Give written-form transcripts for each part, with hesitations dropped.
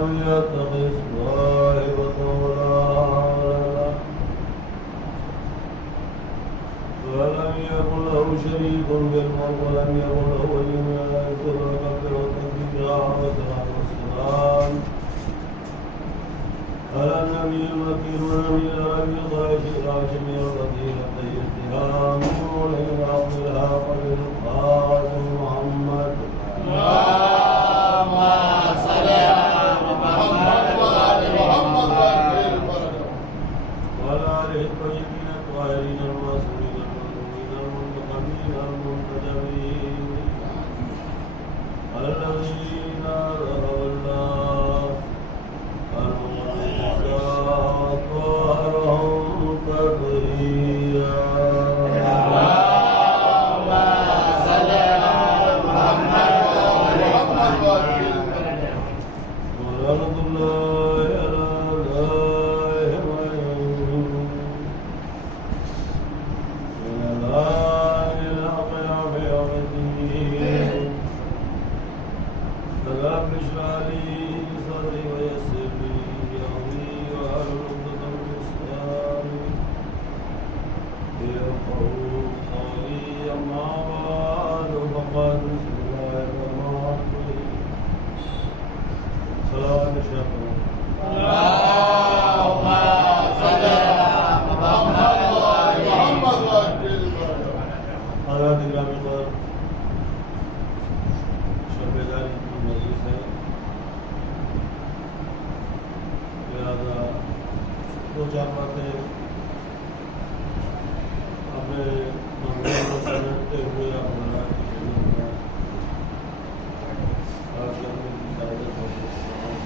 ولم يتخذ صاحبة ولا ولدا ولم يكن له شريك في الملك ولم يكن له ولي من الذل وكبره تكبيرا وسلام السلام على النبي المكين والنبي العربي الغاشي الهاشمي القدير الطيب التهام ولي عبدها قبل القاسم محمد اللهم صل على محمد وآل محمد وعلى آله الطيبين الطاهرين المعصومين المظلومين المنتقمين المنتجبين الذين رضوا الله المقدسات وأرهم تطهيرا اللهم صل على محمد وآل محمد ورحمة الله على دائمين من الآن إلى قيام يوم الدين رب اشرح لي صدري ويسر لي أمري واحلل عقدة من لساني يفقهوا قولي أما بعد فقد بسم الله الرحمن الرحيم صلاة الشكر اللهم صل على محمد وآل محمد على دگرام قدر شبیداری کی مجلس ہے لہذا دو چار باتیں اپنے مضمون کو سمجھتے ہوئے آپ حضرات کی خدمت میں آج کرنے کی سعادت حاصل کرتا ہوں۔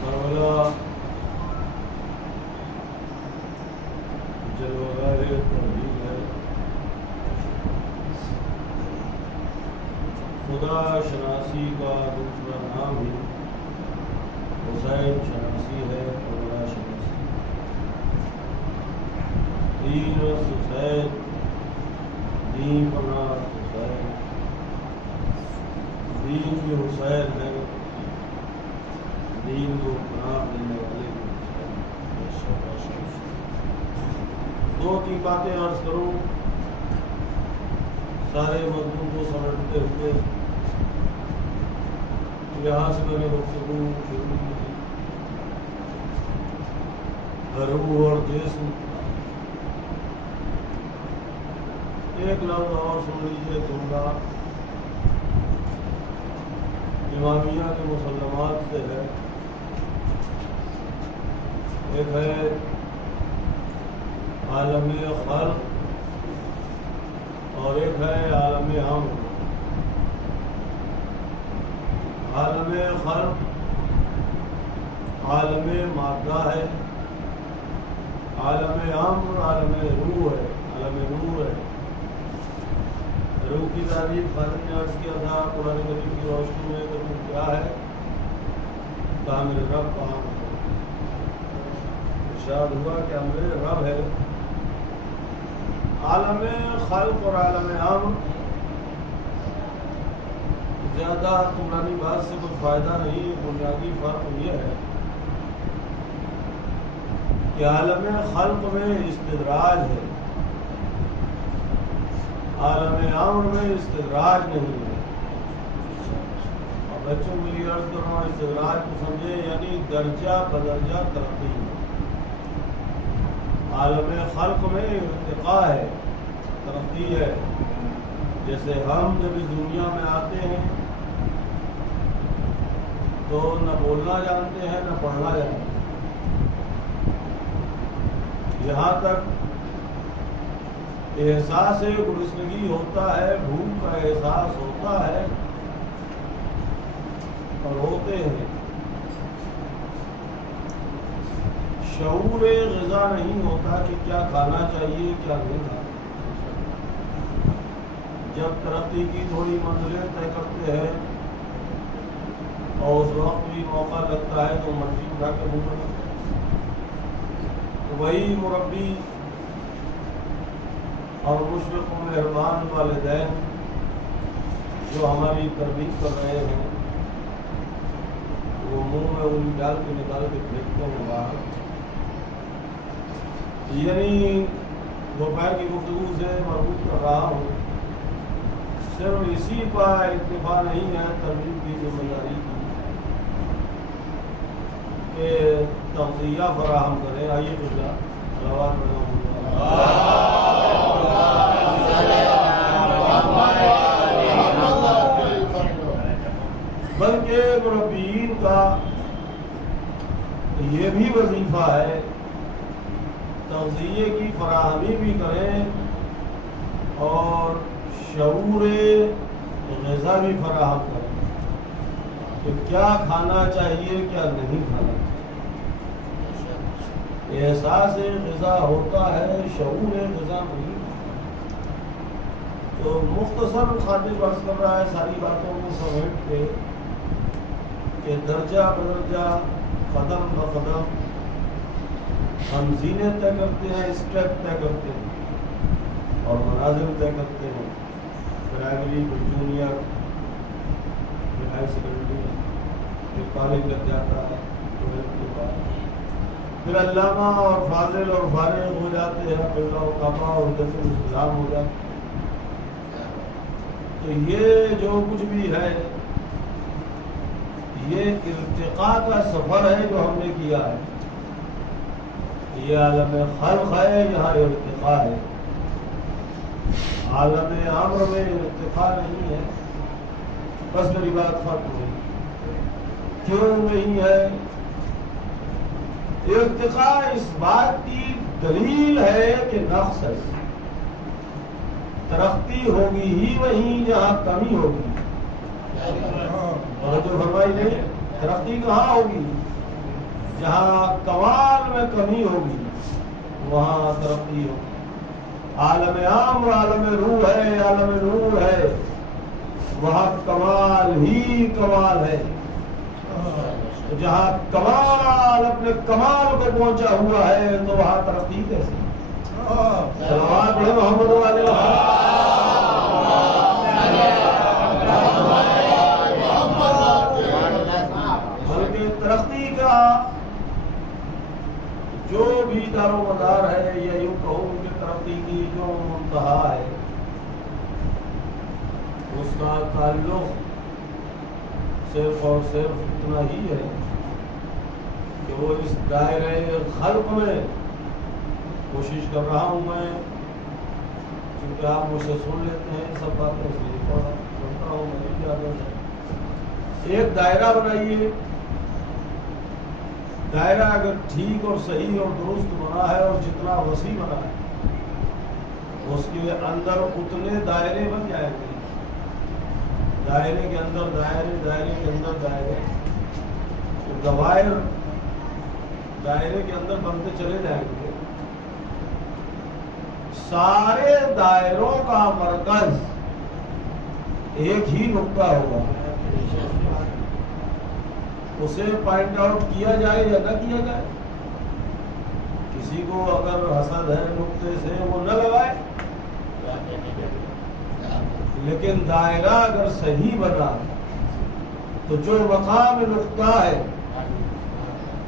کربلا جلوہ توحید ہے، خدا شناسی کا دوسرا نام ہی حسین شناسی ہے، خدا شناسی دین حسین، دین بنا حسین، دین بھی حسین ہے، دین کو بنا دینے والے بھی حسین۔ دو تین باتیں عرض کروں سارے مضمون کو سمجھتے ہوئے، یہاں سے میں نے گفتگو شروع کی تھی روح اور جسم۔ ایک لفظ اور سن لیجیے جملہ امامیہ کے مسلمات سے ہے، ایک ہے عالم خلق اور ایک ہے عالم امر۔ عالم خلق عالم مادہ ہے، عالم امر عالم روح ہے، عالم نور ہے۔ روح کی تعریف خالد نے عرض کیا تھا قرآن کریم کی روشنی میں کہ روح کیا ہے، کہا میرے رب کا عام ہے۔ ارشاد ہوا کہ میرے رب ہے۔ عالم خلق اور عالم امر زیادہ قرآنی بات سے کوئی فائدہ نہیں، بنیادی فرق یہ ہے کہ عالم خلق میں استدراج ہے، عالم امر میں استدراج نہیں ہے۔ اور بچوں کے لیے عرض کر رہا ہوں استدراج کو سمجھے یعنی درجہ بدرجہ ترقی۔ عالم خلق میں ارتقاء ہے، ترقی ہے۔ جیسے ہم جب اس دنیا میں آتے ہیں تو نہ بولنا جانتے ہیں نہ پڑھنا جانتے ہیں، یہاں تک احساس گرسنگی ہوتا ہے، بھوک کا احساس ہوتا ہے اور ہوتے ہیں، شعور غذا نہیں ہوتا کہ کیا کھانا چاہیے کیا نہیں کھانا۔ جب ترقی کی تھوڑی منزلیں طے کرتے ہیں اور اس وقت بھی موقع لگتا ہے تو مرضی اٹھا کے منہ میں لگتا ہے۔ تو وہی مربی اور مشفق و مہربان والدین جو ہماری تربیت کر رہے ہیں، وہ منہ میں انگلی ڈال کے نکال کے پھینکتے ہیں باہر. یعنی دوپہر کی گفتگو سے مربوط کر رہا ہوں. صرف اسی پر اکتفا نہیں ہے ترغیب کی ذمہ داری کی کہ تغذیہ فراہم کریں. آئیے تو کیا بلکہ مربیین کا یہ بھی وظیفہ ہے تغذیے کی فراہمی بھی کریں اور شعور غذا بھی فراہم کریں کہ کیا کھانا چاہیے کیا نہیں کھانا چاہیے. احساس غذا ہوتا ہے شعور غذا نہیں. تو مختصر خاطر عرض کر رہا ہے ساری باتوں کو سمیٹ کے کہ درجہ بدرجہ قدم بقدم ہم زینے طے کرتے ہیں, اسٹیپ طے کرتے ہیں اور منازل طے کرتے ہیں. پرائمری پھر جونیئر پھر ہائی سیکنڈری پھر کالج لگ جاتا ہے ٹویلتھ کے بعد پھر علامہ اور فاضل اور فارغ ہو جاتے ہیں پھر کعبہ اور جیسے اسلام ہو جاتے ہیں. تو یہ جو کچھ بھی ہے یہ ارتقاء کا سفر ہے جو ہم نے کیا ہے. یہ عالم خلق ہے, یہاں ارتقاء ہے. عالم امر میں ارتقاء نہیں ہے. بس میری بات فرق ہوئی. کیوں نہیں ہے؟ ارتقاء اس بات کی دلیل ہے کہ نقص ہے. ترقی ہوگی ہی وہیں جہاں کمی ہوگی. اور جو فرمائی نہیں, ترقی کہاں ہوگی؟ جہاں کمال میں کمی ہوگی وہاں ترقی ہوگی. عالم عام عالم روح ہے, عالم نور ہے, وہاں کمال ہی کمال ہے. جہاں کمال اپنے کمال کو پہنچا ہوا ہے تو وہاں ترقی کیسی؟ صلوات پڑھیں محمد والے بلکہ ترقی کا جو بھی دار و مدار ہے یا یوں کہوں کہ ترقی کی جو منتہا ہے اس کا تعلق صرف اور صرف اتنا ہی ہے کہ وہ اس دائرے خلق میں کوشش کر رہا ہوں میں, کیونکہ آپ مجھ سے سن لیتے ہیں سب باتیں اس لیے سنتا ہوں میں بھی عادت ہے. ایک دائرہ بنائیے. دائرہ اگر ٹھیک اور صحیح اور درست بنا ہے اور جتنا وسیع بنا ہے اس کے اندر اتنے دائرے بن جائیں گے. دائرے کے اندر دائرے, دائرے کے اندر دائرے, دوائر دائرے کے اندر بنتے چلے جائیں گے. سارے دائروں کا مرکز ایک ہی نقطہ ہوگا. اسے پوائنٹ آؤٹ کیا جائے یا نہ کیا جائے. کسی کو اگر حسد ہے نقطے سے وہ نہ لگائے, لیکن دائرہ اگر صحیح بنا تو جو مقام نقطہ ہے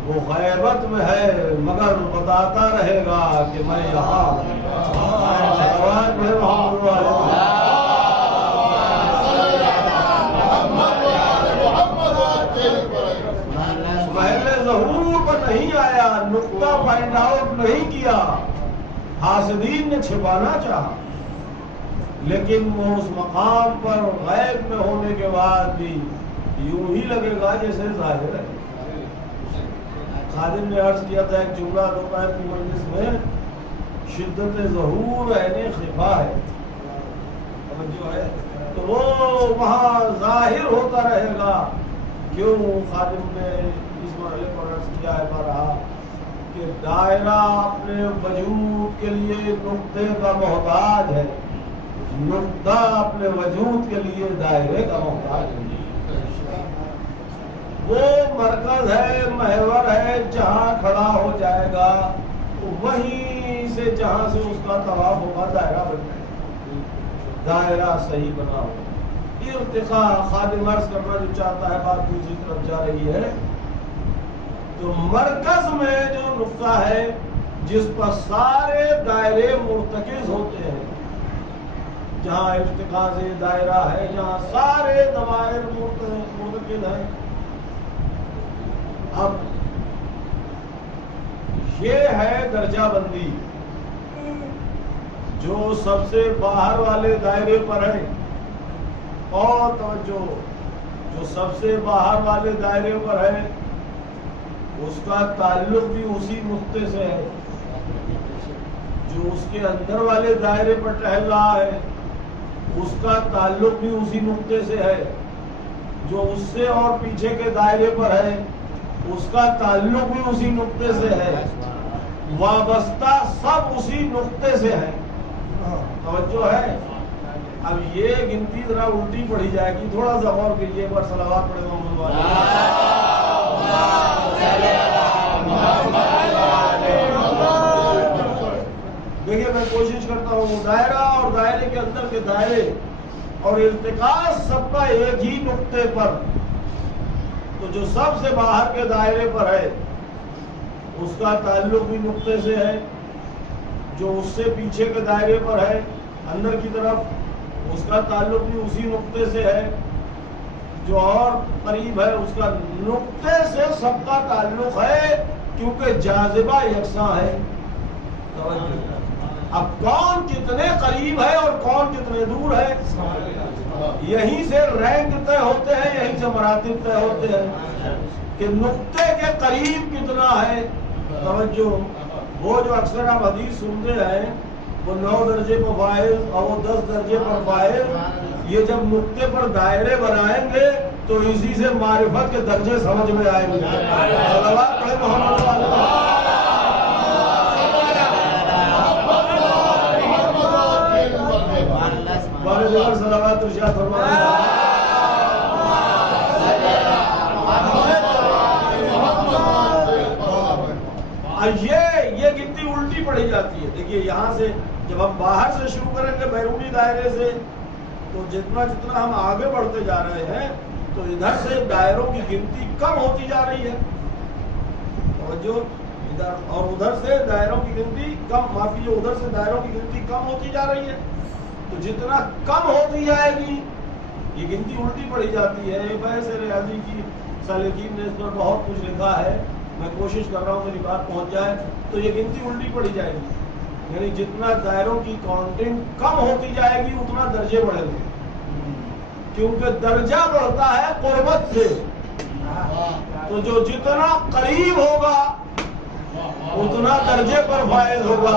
وہ غیبت میں ہے مگر بتاتا رہے گا کہ میں یہاں. محل ظہور پر نہیں آیا, نقطہ فائنڈ آؤٹ نہیں کیا, حاسدین نے چھپانا چاہا, لیکن وہ اس مقام پر غیب میں ہونے کے بعد بھی یوں ہی لگے گا جیسے ظاہر ہے. خادم نے عرض کیا تھا ایک جملہ دوپہر کی مجلس میں, شدت ظہور عین خفا ہے. جو ہے تو وہ وہاں ظاہر ہوتا رہے گا. کیوں خادم نے اس مرحلے پر عرض کیا ہے بارہا کہ دائرہ اپنے وجود کے لیے نقطے کا محتاج ہے, نقطہ اپنے وجود کے لیے دائرے کا محتاج ہے. وہ مرکز ہے, محور ہے, جہاں کھڑا ہو جائے گا وہیں سے جہاں سے اس کا طواف ہوگا دائرہ بن جائے گا. دائرہ صحیح بنا ہو. ارتقاء خادم عرض کرنا جو چاہتا ہے بات دوسری طرف جا رہی ہے تو مرکز میں جو نقطہ ہے جس پر سارے دائرے مرتکز ہوتے ہیں، جہاں ارتکاز دائرہ ہے، جہاں سارے دوائر مرتکز ہیں، اب یہ ہے درجہ بندی جو سب سے باہر والے دائرے پر ہے. اور توجہ، جو سب سے باہر والے دائرے پر ہے اس کا تعلق بھی اسی نقطے سے ہے. جو اس کے اندر والے دائرے پر ٹہل رہا ہے اس کا تعلق بھی اسی نقطے سے ہے. جو اس سے اور پیچھے کے دائرے پر ہے اس کا تعلق بھی اسی نقطے سے ہے. وابستہ سب اسی نقطے سے ہے. توجہ ہے. اب یہ گنتی ذرا الٹی پڑھی جائے گی، تھوڑا سا غور کیجیے. پر صلوات پڑھے محمد دیکھیے میں کوشش کرتا ہوں دائرہ اور دائرے کے اندر کے دائرے اور ارتکاز سب کا ایک ہی نقطے پر. تو جو سب سے باہر کے دائرے پر ہے اس کا تعلق بھی نقطے سے ہے. جو اس سے پیچھے کے دائرے پر ہے اندر کی طرف اس کا تعلق بھی اسی نقطے سے ہے. جو اور قریب ہے اس کا نقطے سے سب کا تعلق ہے کیونکہ جاذبہ یکساں ہے. اب کون کتنے قریب ہے اور کون کتنے دور ہے یہیں سے رینک طے ہوتے ہیں، یہیں سے مراتب طے ہوتے ہیں کہ نقطے کے قریب کتنا ہے. توجہ، وہ جو اکثر آپ حدیث سنتے ہیں وہ 9 درجے پر فائز اور وہ 10 درجے پر فائز، یہ جب نقطے پر دائرے بنائیں گے تو اسی سے معرفت کے درجے سمجھ میں آئیں گے. صلوات پڑھیں محمد علیہ. صلوات ارشاد فرمائیں. یہ گنتی الٹی پڑھی جاتی ہے. دیکھیے یہاں سے جب ہم باہر سے شروع کریں گے بیرونی دائرے سے تو جتنا جتنا ہم آگے بڑھتے جا رہے ہیں تو ادھر سے دائروں کی گنتی کم ہوتی جا رہی ہے. توجہ، ادھر اور ادھر سے دائروں کی گنتی کم، معافی، جو ادھر سے دائروں کی گنتی کم ہوتی جا رہی ہے. تو جتنا کم ہوتی جائے گی یہ گنتی الٹی پڑھی جاتی ہے. بحث ریاضی کی سالکین نے اس پر بہت کچھ لکھا ہے، میں کوشش کر رہا ہوں میری بات پہنچ جائے. تو یہ گنتی الٹی پڑھی جائے گی، یعنی جتنا دائروں کی کاؤنٹنگ کم ہوتی جائے گی اتنا درجے بڑھیں گے، کیونکہ درجہ بڑھتا ہے قربت سے. تو جو جتنا قریب ہوگا اتنا درجے پر فائز ہوگا.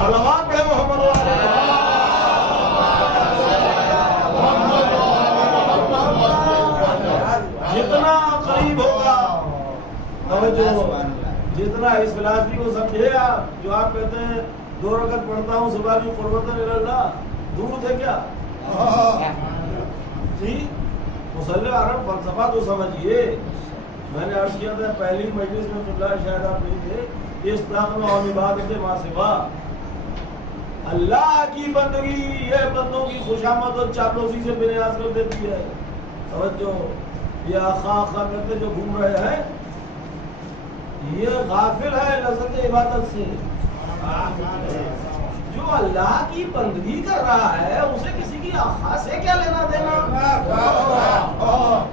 صلوات پڑھیں محمد علیہ. جتنا قریب ہوگا، جتنا اس فلسفی کو سمجھے آپ، جو آپ کہتے ہیں 2 رکعت پڑھتا ہوں صبح کی قربتاً اللہ، دور تھے کیا جی؟ مصلی عرب فلسفہ تو سمجھیے. میں نے عرض کیا تھا پہلی مجلس میں اللہ شاید آپ نہیں تھے، اس طاقت اور عبادت ما سوا اللہ کی بندگی یہ بندوں کی خوشامد اور چاپلوسی سے بے نیاز کر دیتی ہے. توجہ، یہ آخا کرتے جو گھوم رہے ہیں یہ غافل ہے لذت عبادت سے. جو اللہ کی بندگی کر رہا ہے اسے کسی کی آخا سے کیا لینا دینا.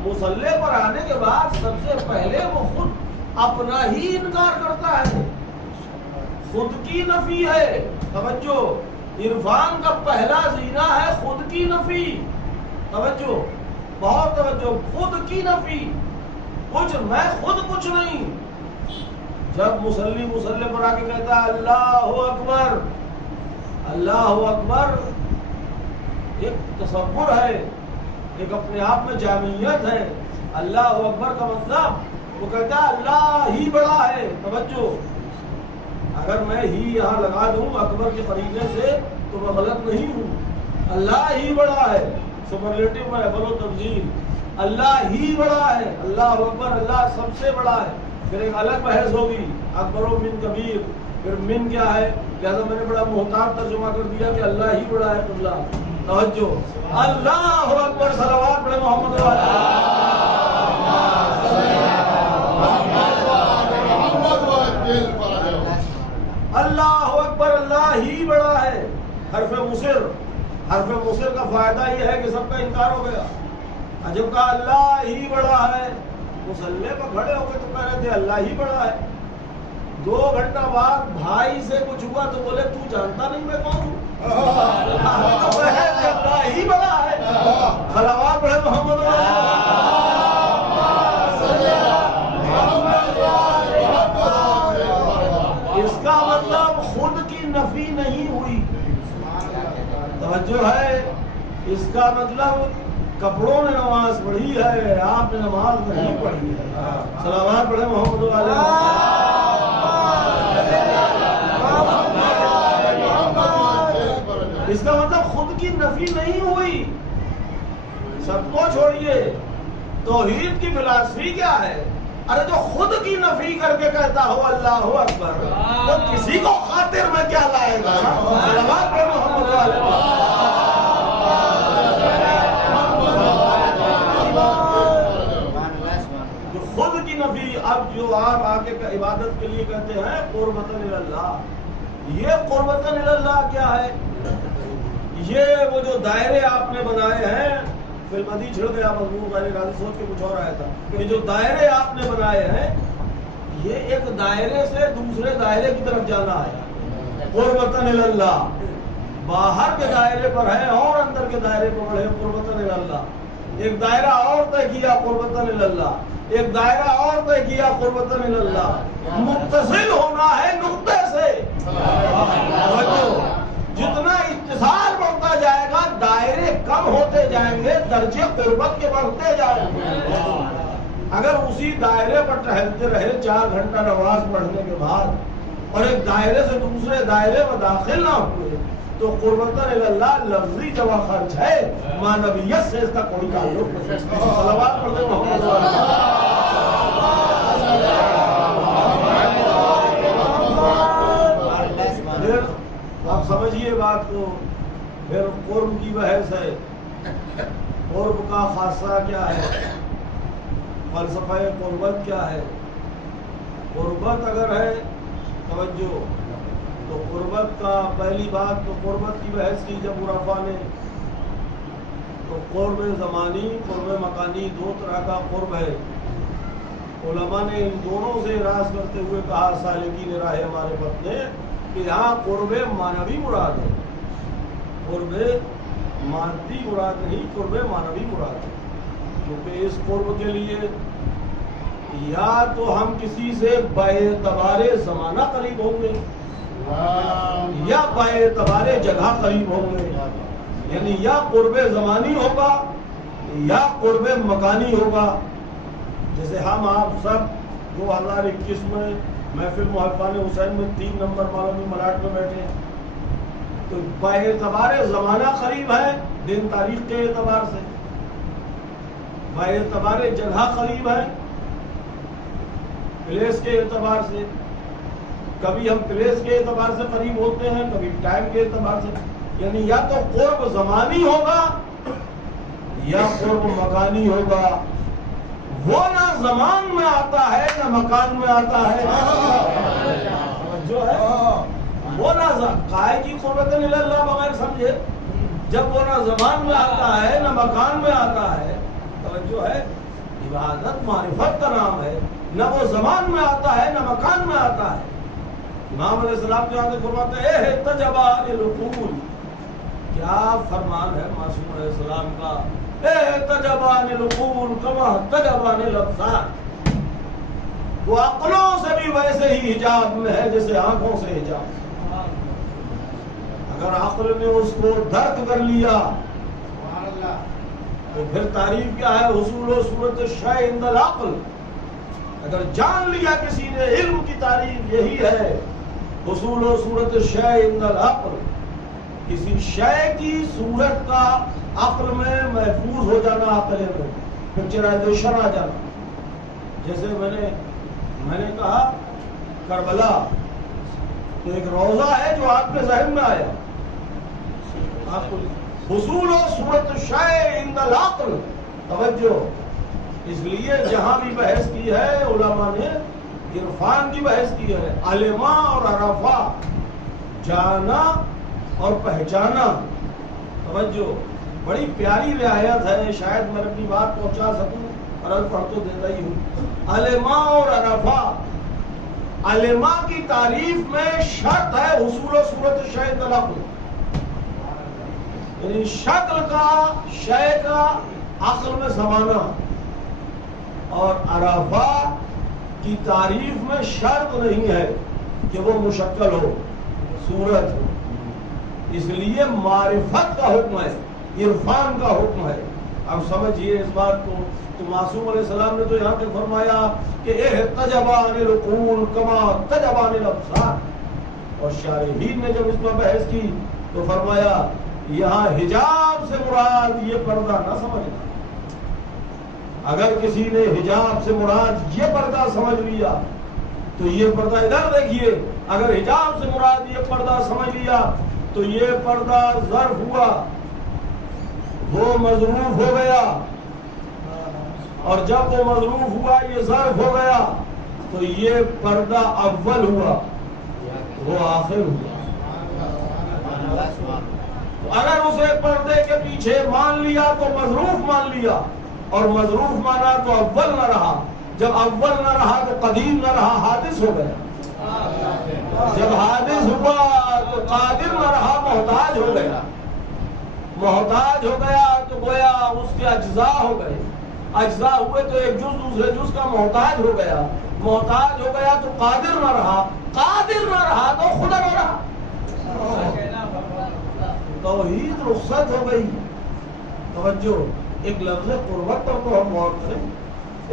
مصلی پر آنے کے بعد سب سے پہلے وہ خود اپنا ہی انکار کرتا ہے، خود کی نفی ہے. توجہ، عرفان کا پہلا زینہ ہے خود کی نفی. توجہ، بہت توجہ، خود کی نفی. کچھ میں خود کچھ نہیں. جب مصلی پر آ کے کہتا ہے اللہ اکبر، اللہ اکبر ایک تصور ہے، ایک اپنے آپ میں جامعیت ہے. اللہ اکبر کا مطلب وہ کہتا ہے اللہ ہی بڑا ہے. توجہ، اگر میں ہی یہاں لگا دوں اکبر کے قرینے سے تو میں غلط نہیں ہوں. اللہ ہی بڑا ہے، سپرلیٹو میں بلو تفضیل، اللہ ہی بڑا ہے. اللہ اکبر، اللہ سب سے بڑا ہے. پھر ایک الگ بحث ہوگی اکبر و من کبیر، پھر من کیا ہے، لہذا میں نے بڑا محتاط ترجمہ کر دیا کہ اللہ ہی بڑا ہے. اللہ، توجہ، اللہ اکبر. صلوات پڑھیں محمد علیہ. حرف مصر کا فائدہ یہ ہے کہ سب کا انکار ہو گیا. جب کہا اللہ ہی بڑا ہے، مصلی پر کھڑے ہو کے تو کہہ رہے تھے اللہ ہی بڑا ہے. 2 گھنٹہ بعد بھائی سے کچھ ہوا تو بولے تو جانتا نہیں میں کون ہوں؟ اللہ ہی بڑا ہے. صلوات پڑھے محمد. اس کا مطلب خود کی نفی نہیں ہوئی. توجہ ہے، اس کا مطلب کپڑوں نے نماز پڑھی ہے، آپ نے نماز نہیں پڑھی ہے. صلوات پڑھے محمد علیہ. اس کا مطلب خود کی نفی نہیں ہوئی. سب کو چھوڑیے، توحید کی فلسفی کیا ہے؟ ارے جو خود کی نفی کر کے کہتا ہو اللہ اکبر، وہ کسی کو خاطر میں کیا لائے گا؟ صلوات پڑھے محمد علیہ. خود کی نفی. اب جو آپ آگے کا عبادت کے لیے کہتے ہیں قربتاً اللہ، یہ قربتاً اللہ کیا ہے؟ یہ وہ جو دائرے آپ نے بنائے ہیں، فلمدی چھڑ گیا مضمون غیر راضی سوچ کے کچھ اور آیا تھا. یہ جو دائرے آپ نے بنائے ہیں، یہ ایک دائرے سے دوسرے دائرے کی طرف جانا ہے. قربتاً اللہ باہر کے دائرے پر ہے اور اندر کے دائرے پر ہے قربتاً اللہ. ایک دائرہ اور طے کیا قربتاً اللہ، ایک دائرہ اور طے کیا قربتاً اللہ. متصل ہونا ہے نقطے سے. جتنا اتصال بڑھتا جائے گا دائرے کم ہوتے جائیں گے، درجے قربت کے بڑھتے جائیں گے. اگر اسی دائرے پر ٹہلتے رہے 4 گھنٹہ نماز پڑھنے کے بعد اور ایک دائرے سے دوسرے دائرے میں داخل نہ ہوئے تو قربتاً اللہ لفظی جمع خرچ ہے، معنویت سے اس کا کوئی تعلق نہیں. صلوات پڑھتے محمد پھر آپ سمجھیے بات کو. پھر قرب کی بحث ہے. قرب کا خاصہ کیا ہے؟ فلسفہ قربت کیا ہے؟ قربت اگر ہے توجہ تو قربت کا پہلی بات تو قربت کی بحث کی جب عرفا نے، تو قرب زمانی قرب مکانی 2 طرح کا قرب ہے. علماء نے ان دونوں سے اعراض کرتے ہوئے کہا سالکین راہ معرفت نے کہ یہاں قرب معنوی مراد ہے، قرب مادی مراد نہیں، قرب معنوی مراد ہے. کیونکہ اس قرب کے لیے یا تو ہم کسی سے باعتبار زمانہ قریب ہوں گے یا باعتبار جگہ قریب ہوں گے. یعنی یا قرب زمانی ہوگا یا قرب مکانی ہوگا. جیسے ہم آپ سب 2021 میں محفل محفان حسین میں 3 نمبر مولوی ملاٹ میں بیٹھے ہیں، تو باعتبار زمانہ قریب ہے دن تاریخ کے اعتبار سے، باعتبار جگہ قریب ہے پلیس کے اعتبار سے. کبھی ہم پلیس کے اعتبار سے قریب ہوتے ہیں، کبھی ٹائم کے اعتبار سے. یعنی یا تو قرب زمانی ہوگا یا قرب مکانی ہوگا. وہ نہ زمان میں آتا ہے نہ مکان میں آتا ہے. جو ہے وہ نہ قائے کی قربتاً اللہ بغیر سمجھے، جب وہ نہ زمان میں آتا ہے نہ مکان میں آتا ہے. توجہ ہے، عبادت معرفت کا نام ہے، نہ وہ زمان میں آتا ہے نہ مکان میں آتا ہے. امام علیہ السلام جو آگے فرماتے ہیں اے تجبان العقول، کیا فرمان ہے معصوم علیہ السلام کا، اے تجبان العقول کما تجبان الابصار. وہ عقلوں سے بھی ویسے ہی حجاب میں ہے جیسے آنکھوں سے حجاب. اگر عقل نے اس کو درک کر لیا تو پھر تعریف کیا ہے؟ حصول و صورت الشیء عند العقل. اگر جان لیا کسی نے علم کی تعریف یہی ہے، حصول و صورت الشیء عند العقل، کسی شے کی صورت کا عقل میں محفوظ ہو جانا، عقل میں پکچرائزیشن آ جانا. جیسے میں نے کہا کربلا تو ایک روضہ ہے جو آپ کے ذہن میں آیا، آپ کو حصول و صورت الشیء عند العقل. توجہ، اس لیے جہاں بھی بحث کی ہے علماء نے عرفان کی بحث کی ہے. علما اور عرفا، جانا اور پہچانا، توجہ، بڑی پیاری رعایت ہے، شاید میں اپنی بات پہنچا سکوں اور پڑھ تو دیتا ہی ہوں۔ علما اور عرفا، علما کی تعریف میں شرط ہے حصول و صورت شے طلب، یعنی شکل کا شے کا عقل میں سمانا، اور عرفا کی تعریف میں شرط نہیں ہے کہ وہ مشکل ہو، صورت ہو، اس لیے معرفت کا حکم ہے، عرفان کا حکم ہے۔ اب سمجھیے اس بات کو، تو معصوم علیہ السلام نے تو یہاں تک فرمایا کہ احتجبان العقول کما تجبان الابصار، اور شارحین نے جب اس پر بحث کی تو فرمایا یہاں حجاب سے مراد یہ پردہ نہ سمجھنا۔ اگر کسی نے حجاب سے مراد یہ پردہ سمجھ لیا تو یہ پردہ ادھر دیکھیے، اگر حجاب سے مراد یہ پردہ سمجھ لیا تو یہ پردہ ظرف ہوا، وہ مظروف ہو گیا، اور جب وہ مظروف ہوا یہ ظرف ہو گیا تو یہ پردہ اول ہوا، وہ آخر ہوا۔ اگر اسے پردے کے پیچھے مان لیا تو مظروف مان لیا، اور مظروف مانا تو اول نہ رہا، جب اول نہ رہا تو قدیم نہ رہا، حادث ہو گیا، جب حادث ہوا تو قادر نہ رہا، محتاج ہو گیا، محتاج ہو گیا تو گویا اس کے اجزاء ہو گئے، اجزاء ہوئے تو ایک جز دوسرے جز کا محتاج ہو گیا، محتاج ہو گیا تو قادر نہ رہا، قادر نہ رہا تو خدا نہ رہا، توحید رخصت ہو گئی۔ توجہ، ایک لفظ قربت پر تو ہم غور کریں،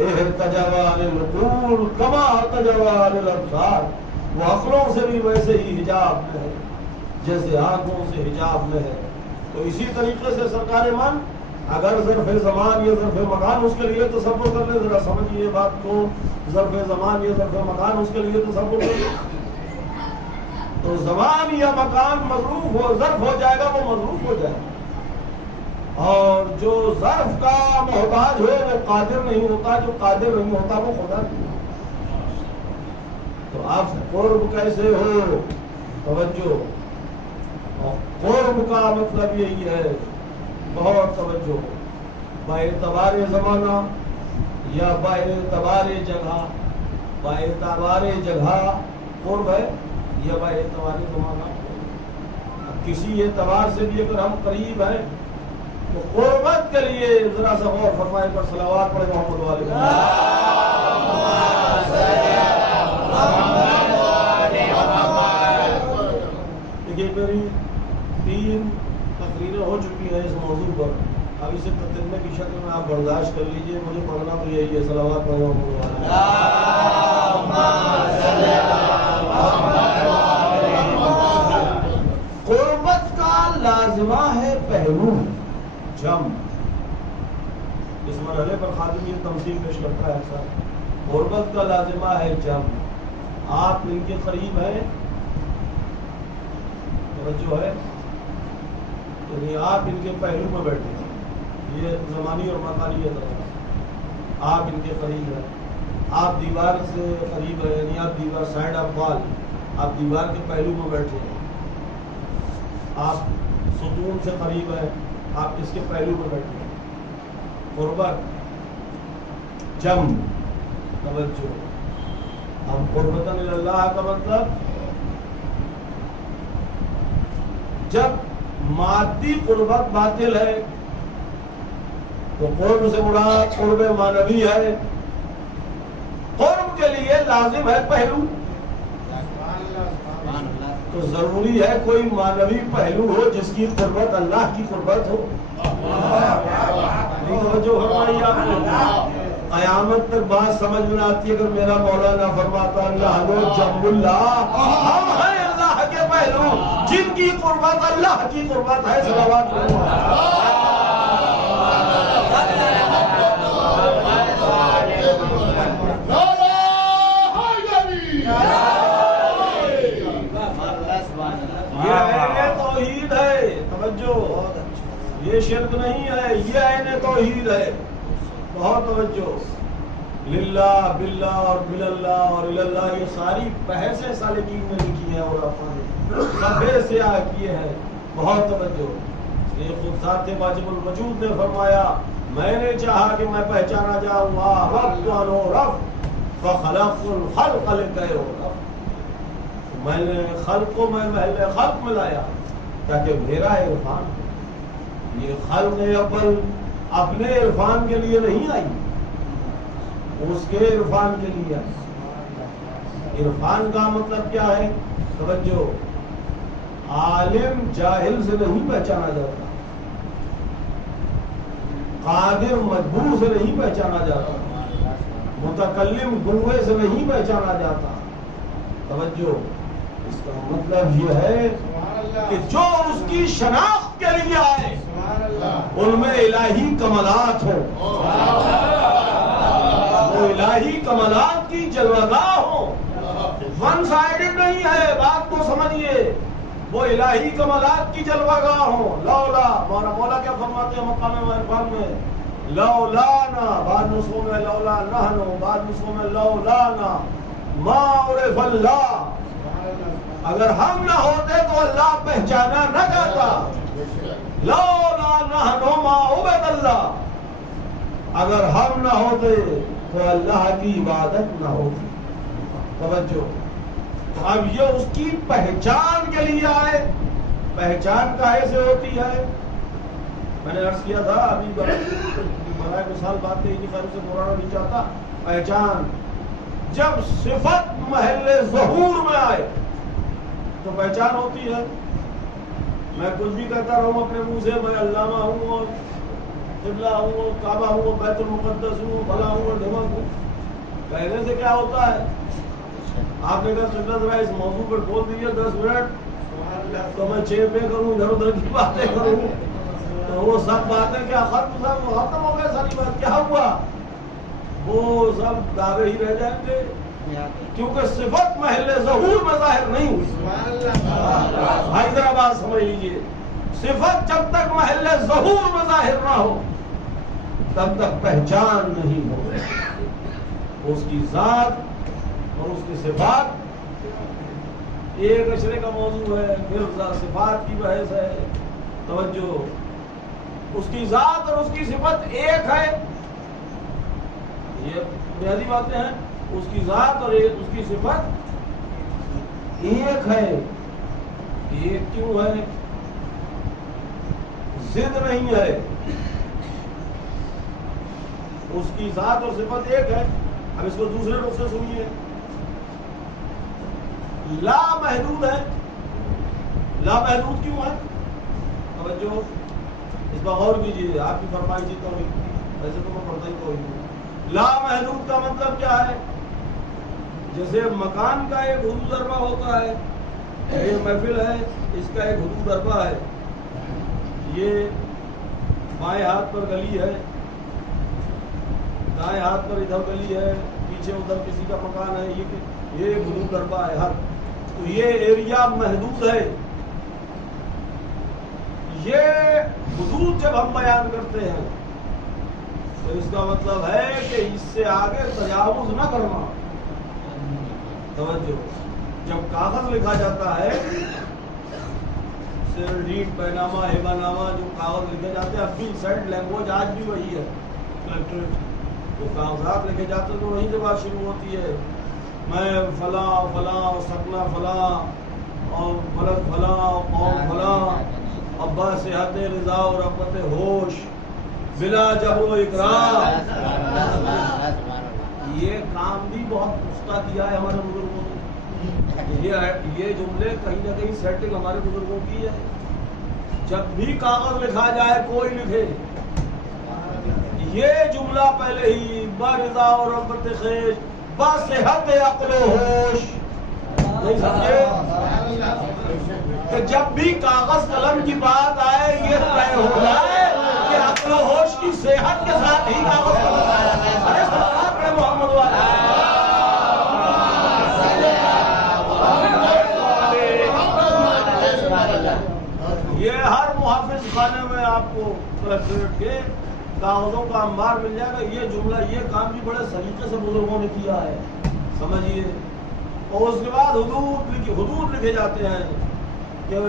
احتجبان العقول کما احتجبان الابصار، وہ عقلوں سے بھی ویسے ہی حجاب میں ہے جیسے آنکھوں سے حجاب میں ہے۔ تو اسی طریقے سے سرکار من اگر ظرف زمان یا ظرف مکان اس کے لیے تصور کر لیں، ذرا سمجھیے بات کو، ظرف زمان یا ظرف مکان اس کے لیے تصور کر لیں تو زمان یا مکان مظروف ہو، ظرف ہو جائے گا، وہ مظروف ہو جائے گا، اور جو ظرف کا محتاج ہو وہ قادر نہیں ہوتا، جو قادر نہیں ہوتا وہ خدا نہیں ہوتا۔ تو آپ قرب کیسے ہو؟ توجہ، قرب کا مطلب یہی ہے، بہت توجہ، باعتبار زمانہ یا باعتبار جگہ، باعتبار جگہ قرب ہے یا باعتبار زمانہ۔ اب کسی اعتبار سے بھی اگر ہم قریب ہیں تو قربت کے لیے ذرا سا غور فرمائے، پر صلوات پڑھے محمد والے۔ دیکھیے میری 3 تقریریں ہو چکی ہیں اس موضوع پر، اب اسے تتمے کی شکل میں آپ برداشت کر لیجئے، مجھے پڑھنا تو یہی ہے، صلوات پڑھے محمد والے۔ قربت کا لازمہ ہے پہلو، جم، اس مرحلے پر خادم یہ تمثیل پیش کرتا ہے اکثر، قربت کا لازمہ ہے جم، آپ ان کے قریب ہیں، توجہ ہے، یعنی آپ ان کے پہلو میں بیٹھے ہیں، یہ زمانی اور مکانی اعتبار، آپ ان کے قریب ہیں، آپ دیوار سے قریب ہیں، یعنی آپ دیوار سائڈ آف وال، آپ دیوار کے پہلو میں بیٹھے ہیں، آپ ستون سے قریب ہیں، آپ اس کے پہلو میں بیٹھے ہیں۔ قربت، جم، توجہ، اب قربتاً اللہ کا مطلب جب مادی قربت باطل ہے تو قرب سے مراد قرب معنوی ہے، قرب کے لیے لازم ہے پہلو، تو ضروری ہے کوئی معنوی پہلو ہو جس کی قربت اللہ کی قربت ہو۔ توجہ فرمائی آپ کو، قیامت تک بات سمجھ میں آتی ہے، اگر میرا مولانا فرماتا اللہ لو جم اللہ، ہم ہیں اللہ کے پہلو جن کی قربت اللہ کی قربت ہے، صلوات توحید ہے، توجہ، یہ شرک نہیں ہے، یہ عین توحید ہے، بہت توجہ۔ للہ، باللہ اور باللہ اور الاللہ، یہ ساری بحثیں سالکین نے لکھی ہیں اور صفحے سے کیے ہیں، بہت توجہ۔ یہ خود ذات واجب الوجود نے فرمایا میں نے چاہا کہ میں پہچانا جاؤں فخلق الخلق لکے میں نے خلق کو میں محل خلق میں لایا تاکہ میرا عرفان یہ خلق اول اپنے عرفان کے لیے نہیں آئی اس کے عرفان کے لیے آئی. عرفان کا مطلب کیا ہے؟ توجہ. عالم جاہل سے نہیں پہچانا جاتا, قادر مجبور سے نہیں پہچانا جاتا, متکلم گنگے سے نہیں پہچانا جاتا. توجہ. اس کا مطلب یہ ہے کہ جو اس کی شناخت کے لیے آئے ان میں الہی کمالات ہوں, وہ الہی کمالات کی جلوگاہ ہوں, ون سائیڈڈ نہیں ہے. بات کو سمجھیے, وہ الہی کمالات کی جلوگاہ ہوں. لولا مولا کیا فرماتے ہیں مقام عرفان میں؟ لولانا, بعد نسخوں میں لولا نحنو, بعد نسخوں میں لولانا ما عرف اللہ. اگر ہم نہ ہوتے تو اللہ پہچانا نہ جاتا. لولا نحنو ما عبد اللہ, اگر ہم نہ ہوتے تو اللہ کی عبادت نہ ہوتی. توجہ. اب یہ اس کی پہچان کے لیے آئے. پہچان کاہے سے ہوتی ہے؟ میں نے عرض کیا تھا ابھی برائے مثال بات نہیں کی خیر سے پرانا نہیں چاہتا. پہچان جب صفت محل ظہور میں آئے تو پہچان ہوتی ہے. میں کچھ بھی کہتا رہوں اپنے منہ سے, میں علامہ ہوں اور قبلہ ہوں اور کعبہ ہوں اور بیت المقدس ہوں, بھلا ہوں اور ڈھمک ہوں, کہنے سے کیا ہوتا ہے؟ آپ نے کہا سنت ذرا اس موضوع پر بول دیجیے 10 منٹ تو میں 6 پہ کروں, ادھر ادھر کی باتیں کروں, تو وہ سب باتیں کیا ختم ہو گئے؟ ساری بات کیا ہوا؟ وہ سب دعوے ہی رہ جائیں گے کیونکہ صفت محل ظہور میں ظاہر نہیں ہوئی. حیدرآباد سمجھ لیجیے, صفت جب تک محل ظہور میں ظاہر نہ ہو تب تک پہچان نہیں ہو. اس کی ذات اور اس کی صفات ایک اشرے کا موضوع ہے, پھر صفات کی بحث ہے. توجہ. اس کی ذات اور اس کی صفت ایک ہے, یہ بنیادی باتیں ہیں. اس کی ذات اور اس کی صفت ایک ہے. ایک کیوں ہے؟ ضد نہیں ہے. اس کی ذات اور صفت ایک ہے. اب اس کو دوسرے رخ سے سنیے. لا محدود ہے. لا محدود کیوں ہے؟ توجہ. اس پر غور کیجیے, آپ کی فرمائش جی تو ویسے تو میں پڑھتا ہی کوئی نہیں. لا محدود کا مطلب کیا ہے؟ جیسے مکان کا ایک حدود ضربہ ہوتا ہے, یہ محفل ہے اس کا ایک حدود ضربہ ہے. یہ بائیں ہاتھ پر گلی ہے, دائیں ہاتھ پر ادھر گلی ہے, پیچھے ادھر کسی کا مکان ہے, یہ حدود ضربہ ہے ہر. تو یہ ایریا محدود ہے. یہ حدود جب ہم بیان کرتے ہیں تو اس کا مطلب ہے کہ اس سے آگے تجاوز نہ کرنا. توجہ. جب کاغذ لکھا جاتا ہے, سیل ڈیڈ, بینامہ, ہیبہ نامہ, جو کاغذ لکھے جاتے ہیں, اب بھی سیٹ لینگویج آج بھی وہی ہے. کلیکٹریٹ جو کاغذات لکھے جاتے ہیں تو وہیں سے بات شروع ہوتی ہے. میں فلاں فلاں, سکنا فلاں, اور بلد فلاں, قوم فلاں, ابا صحت رضا اور رغبت ہوش بلا جب و اکرام. یہ کام بھی بہت پختہ کیا ہے ہمارے بزرگوں نے. یہ جملے کہیں نہ کہیں سیٹنگ ہمارے بزرگوں کی ہے. جب بھی کاغذ لکھا جائے, کوئی لکھے, یہ جملہ پہلے ہی با رضا اور رغبت خیش با صحت عقل و ہوش. نہیں سمجھے کہ جب بھی کاغذ قلم کی بات آئے یہ طے ہو جائے کہ عقل و ہوش کی صحت کے ساتھ ہی کاغذ قلم آیا. ارے محمد والا یہ ہر محافظ خانے میں آپ کو کلیکٹریٹ کے کاغذوں کا انبار مل جائے گا. یہ جملہ, یہ کام بھی بڑے سلیقے سے بزرگوں نے کیا ہے, سمجھیے. اور اس کے بعد حدود لکھے جاتے ہیں. کہ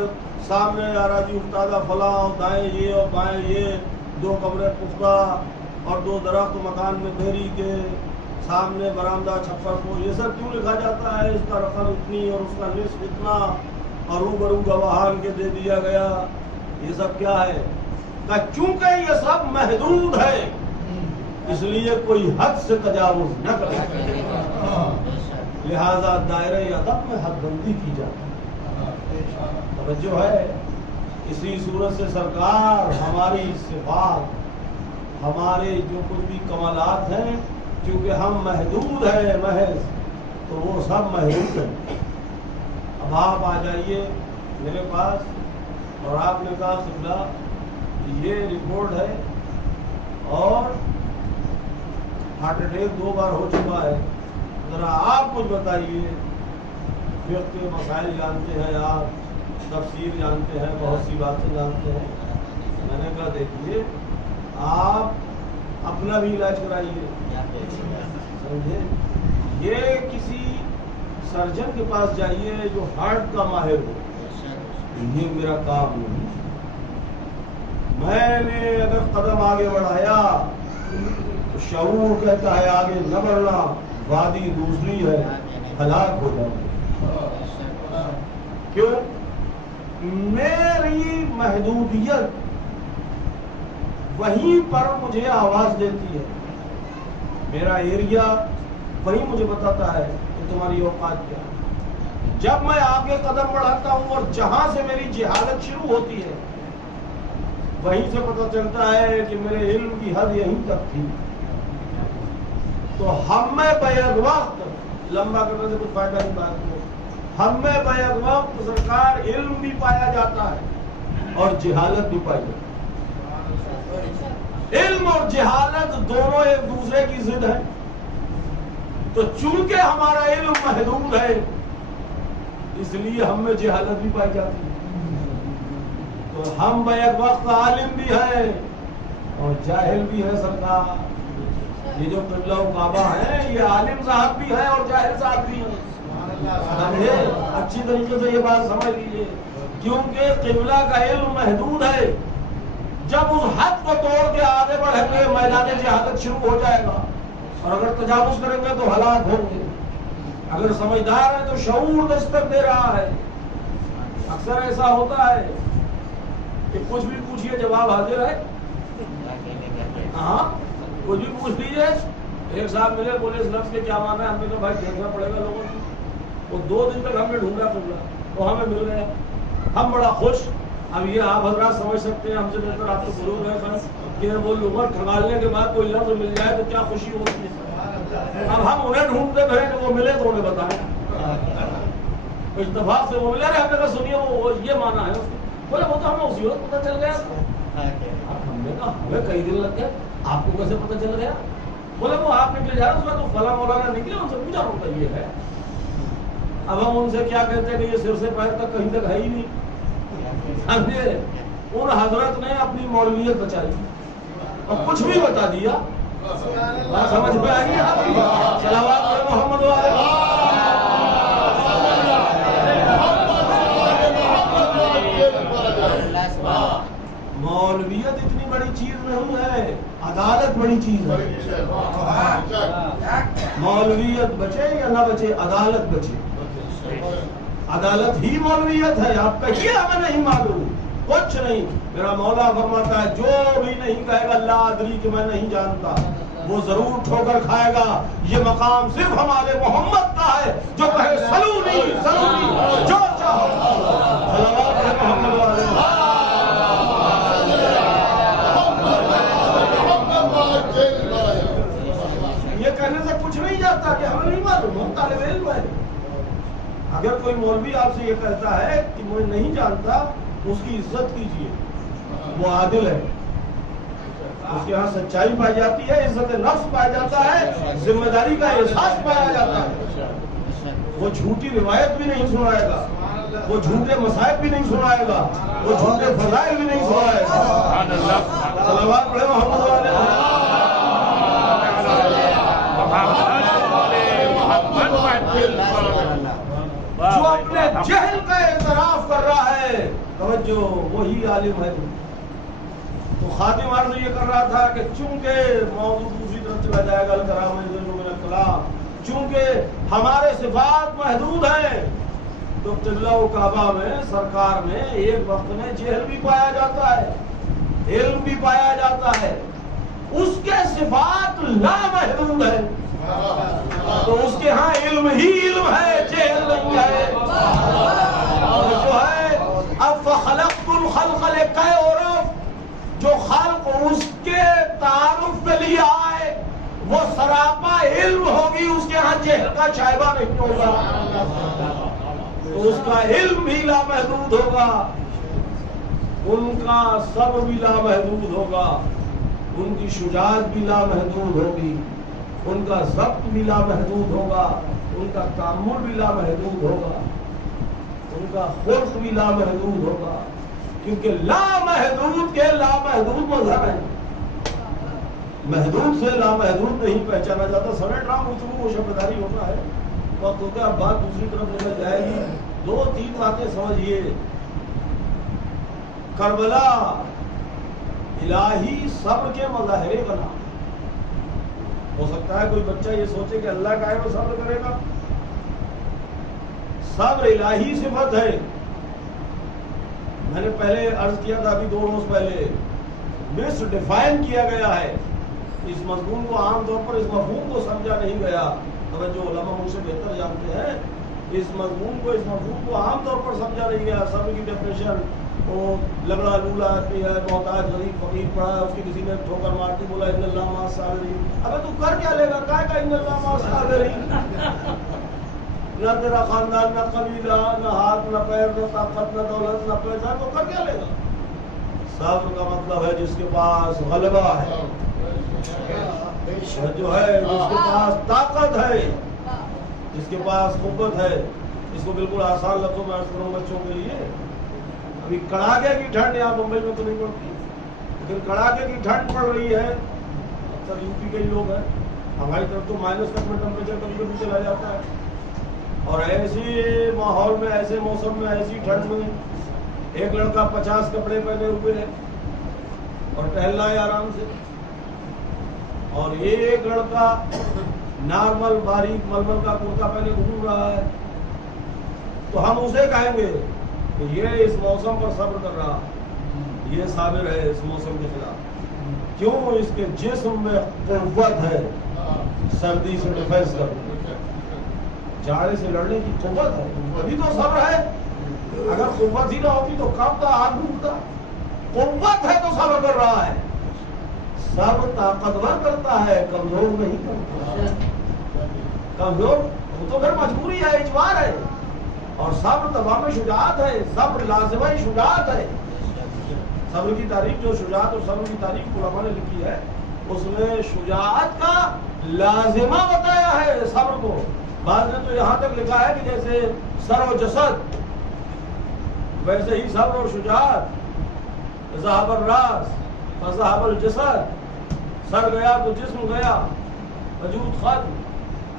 سامنے اراضی افتادہ فلاں اور دائیں یہ اور بائیں یہ 2 کمرے پختہ اور 2 درخت مکان میں بھیری کے سامنے برآمدہ چھپر کو، یہ سب کیوں لکھا جاتا ہے؟ اس کا رقم اتنی اور اس کا نصف اتنا اور روبرو گواہان کے دے دیا گیا، یہ سب کیا ہے؟ کہ چونکہ یہ سب محدود ہے اس لیے کوئی حد سے تجاوز نہ کرے، لہذا دائرہ ادب میں حد بندی کی جاتی ہے۔ توجہ ہے؟ اسی صورت سے سرکار ہماری صفات، ہمارے جو کچھ بھی کمالات ہیں، چونکہ ہم محدود ہیں محض، تو وہ سب محدود ہیں۔ اب آپ آ جائیے میرے پاس اور آپ نے کہا قبلہ یہ رپورٹ ہے اور ہارٹ اٹیک 2 بار ہو چکا ہے، ذرا آپ کچھ بتائیے، فقہ کے مسائل جانتے ہیں آپ، تفسیر جانتے ہیں، بہت سی باتیں جانتے ہیں۔ میں نے کہا دیکھیے آپ اپنا بھی علاج کرائیے، سمجھے؟ یہ کسی سرجن کے پاس جائیے جو ہارٹ کا ماہر ہو، یہ میرا کام نہیں۔ میں نے اگر قدم آگے بڑھایا تو شعور کہتا ہے آگے نہ بڑھنا، وادی دوسری ہے، ہلاک ہو جاؤ گے۔ کیوں؟ میری محدودیت وہیں پر مجھے آواز دیتی ہے، میرا ایریا وہیں مجھے بتاتا ہے کہ تمہاری اوقات کیا ہے۔ جب میں آگے قدم بڑھاتا ہوں اور جہاں سے میری جہالت شروع ہوتی ہے وہیں سے پتہ چلتا ہے کہ میرے علم کی حد یہیں تک تھی، تو ہم میں بیک وقت لمبا کرنے سے کچھ فائدہ نہیں بات کو، ہم میں بیک وقت سرکار علم بھی پایا جاتا ہے اور جہالت بھی پائی جاتی ہے۔ علم اور جہالت دونوں ایک دوسرے کی ضد ہے، تو چونکہ ہمارا علم محدود ہے اس لیے ہم میں جہالت بھی پائی جاتی ہے، تو ہم بیک وقت عالم بھی ہے اور جاہل بھی ہے۔ سرکار یہ جو قبلہ و کعبہ ہے یہ عالم صاحب بھی ہے اور جاہل صاحب بھی ہے، سمجھے؟ اچھی طریقے سے یہ بات سمجھ لیجیے، کیونکہ قبلہ کا علم محدود ہے، جب اس حد کو توڑ کے آگے بڑھیں گے میدان جہالت شروع ہو جائے گا، اور اگر تجاوز کریں گے تو ہلاک ہوں گے۔ اگر سمجھدار ہے تو شعور دستک دے رہا ہے۔ اکثر ایسا ہوتا ہے کہ کچھ بھی پوچھئے جواب حاضر ہے، ہاں کچھ بھی پوچھ لیجیے۔ ایک صاحب ملے، بولے اس لفظ کے کیا معنی ہے؟ ہم نے کہا بھائی دیکھنا پڑے گا لوگوں کو۔ وہ 2 دن تک ہم نے ڈھونڈا قبلہ، تو ہمیں مل گیا، ہم بڑا خوش۔ اب یہ آپ حضرات سمجھ سکتے ہیں، ہم سے بہتر آپ تو بزرگ ہیں خاص، کہ وہ لوگ کھنگالنے کے بعد کوئی لفظ مل جائے تو کیا خوشی ہوتی ہے۔ اب ہم انہیں ڈھونڈتے پھرے کہ وہ ملے تو انہیں بتائیں، اتفاق سے وہ ملے، ہم نے کہا سنیے وہ یہ معنی ہے اس کو، بولے وہ تو ہمیں اسی وقت پتہ چل گیا۔ اب ہم نے کہا ہمیں کئی دن لگ گئے، آپ کو کیسے پتہ چل گیا؟ بولے وہ آپ نکلے جا رہے اس میں تو فلاں مولانا نکلے، ان سے پوچھا ہوتا یہ ہے۔ اب ہم ان سے کیا کہتے ہیں کہ یہ سر سے پیر تک کہیں تک ہے ہی نہیں، سمجھے؟ ان حضرت نے اپنی مولویت بچائی اور کچھ بھی بتا دیا، سمجھ میں آئی آپ کی؟ صلوات پڑھیں محمد والے۔ مولویت اتنی بڑی چیز نہیں ہے، عدالت بڑی چیز ہے۔ مولویت بچے یا نہ بچے، عدالت بچے، عدالت ہی مولویت ہے۔ آپ کہیے ہمیں نہیں معلوم، کچھ نہیں۔ میرا مولا فرماتا ہے جو بھی نہیں کہے گا لا ادری کہ میں نہیں جانتا، وہ ضرور ٹھوکر کھائے گا۔ یہ مقام صرف ہمارے محمد کا ہے جو کہے سلونی سلونی جو چاہو۔ صلوات علی محمد والے۔ یہ کہنے سے کچھ نہیں جاتا کہ ہمیں نہیں معلوم، ہم طالب علم ہے۔ اگر کوئی مولوی آپ سے یہ کہتا ہے کہ مجھے نہیں جانتا، اس کی عزت کیجیے، وہ عادل ہے، اس کے یہاں سچائی پائی جاتی ہے، عزت نفس پایا جاتا ہے، ذمہ داری کا احساس پایا جاتا ہے۔ وہ جھوٹی روایت بھی نہیں سنائے گا، وہ جھوٹے مصائب بھی نہیں سنائے گا، وہ جھوٹے فضائل بھی نہیں سنائے گا۔ صلوات پڑھیں محمد والے۔ جو اپنے جہل کا اعتراف کر رہا ہے توجہ وہی عالم ہے. تو خاتم عرض یہ کر رہا تھا کہ چونکہ موضوع دوسری طرف چلا جائے گا الکلام من الکلام، چونکہ ہمارے صفات محدود ہیں، تو قبلہ و کعبہ میں سرکار میں ایک وقت میں جہل بھی پایا جاتا ہے، علم بھی پایا جاتا ہے. اس کے صفات لامحدود ہے، تو اس کے ہاں علم ہی علم ہے، جہل نہیں ہے. جو ہے اب فخلقت الخلق لکعرف، جو خلق اس کے تعارف کے لیے آئے وہ سراپا علم ہوگی، اس کے ہاں جہل کا شائبہ نہیں ہوگا. تو اس کا علم بھی لامحدود ہوگا، ان کا صبر بھی لامحدود ہوگا، ان کی شجاعت بھی لامحدود ہوگی، ان کا ضبط بھی لامحدود ہوگا، ان کا تأمل بھی لامحدود ہوگا، ان کا خلق بھی لامحدود ہوگا. کیونکہ لامحدود کے لامحدود مظہر ہیں، محدود سے لامحدود نہیں پہچانا جاتا. سمیٹ رہا ہوں گفتگو شبداری ہوتا ہے، وقت ہوتا ہے، اب بات دوسری طرف نکل جائے گی. دو تین باتیں سمجھیے. کربلا الہی صبر کے مظاہرے بنا. ہو سکتا ہے کوئی بچہ یہ سوچے کہ اللہ کا ہے وہ صبر کرے گا. صبر الہی صفت ہے. میں نے پہلے عرض کیا تھا ابھی 2 روز پہلے، مس ڈیفائن کیا گیا ہے. اس مضمون کو عام طور پر اس مفہوم کو سمجھا نہیں گیا. توجہ علماء مجھ سے بہتر جانتے ہیں. اس مضمون کو، اس مفہوم کو عام طور پر سمجھا نہیں گیا. صبر کی ڈیفینیشن وہ لگڑا لولا آدمی ہے، محتاج غریب فقیر پڑا ہے، اس کی کسی نے ٹھوکر مار دی، بولا ان اللہ مع الصابرین. ابے تو کر کیا لے گا؟ کہے گا ان اللہ مع الصابرین. نہ تیرا خاندان، نہ قبیلہ، نہ ہاتھ، نہ پیر، نہ طاقت، نہ دولت، نہ پیسہ، تو کر کیا لے گا؟ صبر کا مطلب ہے جس کے پاس غلبہ ہے، جو ہے جس کے پاس طاقت ہے، جس کے پاس قوت ہے. اس کو بالکل آسان لفظوں میں عرض کروں بچوں کے لیے. ابھی کڑاکے کی ٹھنڈ یہاں ممبئی میں تو نہیں پڑتی، لیکن کڑاکے کی ٹھنڈ پڑ رہی ہے. اکثر یو پی کے ہی لوگ ہیں، ہماری طرف تو مائنس تک میں ٹیمپریچر کبھی کبھی چلا جاتا ہے. اور ایسی ماحول میں، ایسے موسم میں، ایسی ٹھنڈ میں ایک لڑکا 50 کپڑے پہنے ہوئے ہے اور ٹہل رہا ہے آرام سے، اور ایک لڑکا نارمل باریک ململ کا کرتا پہنے گھوم رہا ہے. تو ہم اسے کہیں گے کہ یہ اس موسم پر صبر کر رہا، یہ صابر ہے اس موسم کے خلاف. کیوں؟ اس کے جسم میں قوت ہے، سردی سے ڈیفینس کرنے، جاڑے سے لڑنے کی قوت ہے، ابھی تو صبر ہے. اگر قوت ہی نہ ہوتی تو کب کا آگ ڈوبتا. قوت ہے تو صبر کر رہا ہے. صبر طاقتور کرتا ہے، کمزور نہیں کرتا. کمزور وہ تو پھر مجبوری ہے، اجبار ہے. اور صبر تمام شجاعت ہے، صبر لازمہ شجاعت ہے. صبر کی تعریف، جو شجاعت اور صبر کی تعریف علماء نے لکھی ہے، اس میں شجاعت کا لازمہ بتایا ہے صبر کو. بعض نے تو یہاں تک لکھا ہے کہ جیسے سر و جسد، ویسے ہی صبر اور شجاعت. ذهب الراس فذهب الجسد، سر گیا تو جسم گیا، وجود ختم.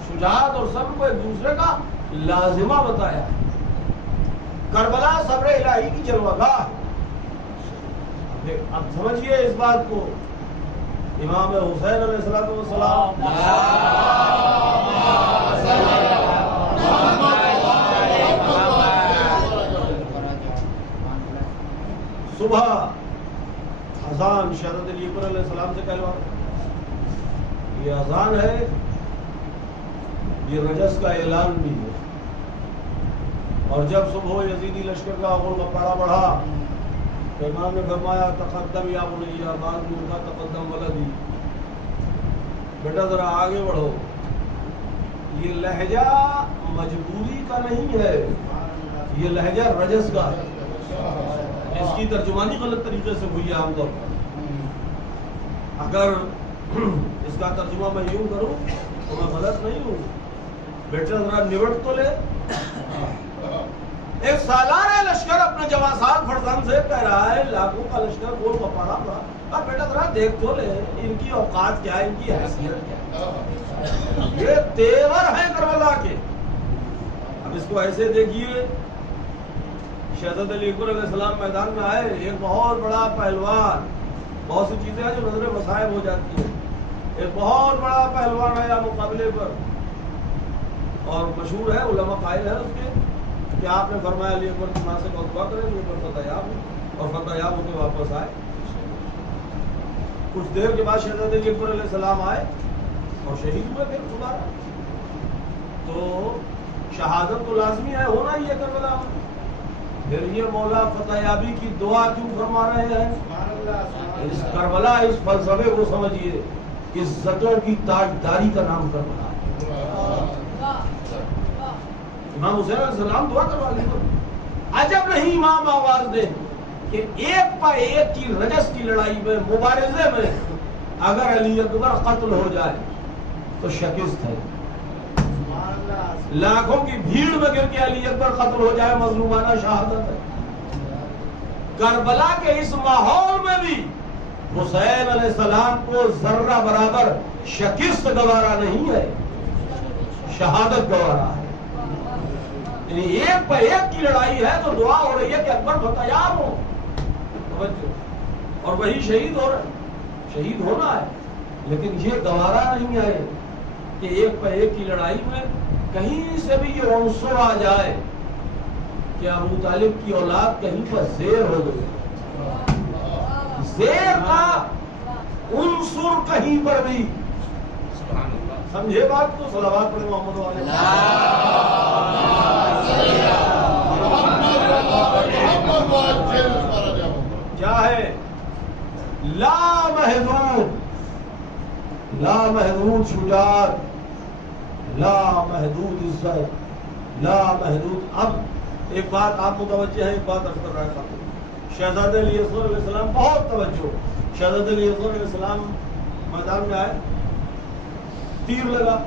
شجاعت اور صبر کو ایک دوسرے کا لازمہ بتایا. کربلا صبر الہی کی جلوہ گاہ. اب سمجھیے اس بات کو. امام حسین علیہ السلام صبح اذان شہادت علی اکبر علیہ السلام سے کہلوا، یہ اذان ہے، یہ رجس کا اعلان بھی ہے. اور جب صبح یزیدی لشکر کا غول پڑا بڑھا تو امام نے فرمایا تقدم یا بنیا، بعد میں کا تقدم ولدی، بیٹا ذرا آگے بڑھو. یہ لہجہ مجبوری کا نہیں ہے، یہ لہجہ رجس کا ہے. اس کی ترجمانی غلط طریقے سے ہوئی ہے عام طور پر. اگر اس کا ترجمہ میں یوں کروں تو میں غلط نہیں ہوں. بیٹا ذرا نمٹ تو لے. ایک سالار لشکر اپنے جواسار فرزند سے کہہ رہا ہے، لاکھوں کا لشکر گول پڑا پڑا. اب بیٹا ذرا دیکھ تو لے، ان کی اوقات کیا ہے، ان کی حیثیت کیا ہے. یہ تیور ہے کربلا کے. اب اس کو ایسے دیکھیے، شہزاد علی اکبر علیہ السلام میدان میں آئے، ایک بہت بڑا پہلوان، بہت سی چیزیں ہیں جو نظر مصائب ہو جاتی ہیں، ایک بہت بڑا پہلوان آیا مقابلے پر، اور مشہور ہے، علماء قائل ہیں اس کے کہ آپ نے فرمایا علی اکبر کی ماں سے بہت دعا کرے، علی اکبر فتح یاب ہوئے اور فتح یاب ہو کے واپس آئے۔ کچھ دیر کے بعد شہزاد علی اکبر علیہ السلام آئے اور شہید ہوئے پھر دوبارہ۔ تو شہادت تو لازمی ہے، ہونا ہی ہے کربلا میں۔ پھر یہ مولا فتح یابی کی دعا کیوں فرما رہے ہیں؟ اس کربلا، اس فلسفے کو سمجھیے، عزتوں کی تاجداری کا نام کربلا ہے۔ امام حسین علیہ السلام دعا کروا لی، عجب نہیں امام آواز دے کہ ایک پہ ایک کی رجس کی لڑائی میں، مبارزے میں اگر علی اکبر قتل ہو جائے تو شکست ہے، لاکھوں کی بھیڑ میں گر کے علی اکبر قتل ہو جائے مظلومانہ شہادت ہے۔ کربلا کے اس ماحول میں بھی حسین علیہ السلام کو ذرہ برابر شکست گوارا نہیں ہے، شہادت گوارا ہے۔ یعنی ایک پہ ایک کی لڑائی ہے تو دعا ہو رہی ہے کہ اکبر فتح یاب ہو، اور وہی شہید ہو رہے، شہید ہونا ہے، لیکن یہ گوارا نہیں ہے کہ ایک پہ ایک کی لڑائی میں کہیں سے بھی یہ عنصر آ جائے کہ ابو طالب کی اولاد کہیں پر زیر ہو گئی، زیر کا عنصر کہیں پر بھی، سمجھے بات تو صلوات پڑھیں محمد والے۔ کیا ہے؟ لا محدود، لا محدود شجاعت، لا محدود عزت، لا محدود۔ اب ایک بات آپ متوجہ ہے، ایک بات عرض کر رہا تھا، شہزادہ علی اصغر علیہ السلام، بہت توجہ، شہزادہ علی اصغر علیہ السلام میدان میں آئے، تیر لگا،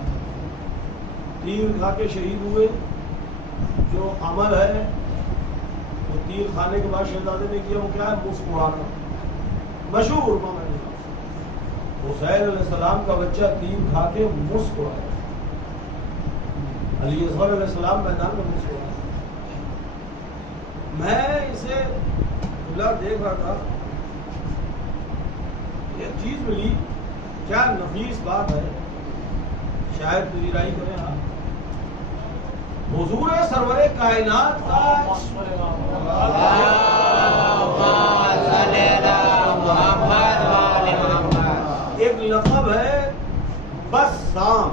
تیر کھا کے شہید ہوئے۔ جو عمل ہے وہ تیر کھانے کے بعد شہزادے نے کیا، وہ کیا ہے؟ مسکرانا، مشہور معاملہ۔ حسین علیہ السلام کا بچہ تیر کھا کے مسکرایا، علی اصغر علیہ السلام میدان میں مسکرایا۔ میں اسے دیکھ رہا تھا، ایک چیز ملی، کیا نفیس بات ہے، شاید میری رائے کریں آپ۔ حضور سرور کائنات کا ایک لقب ہے بسام،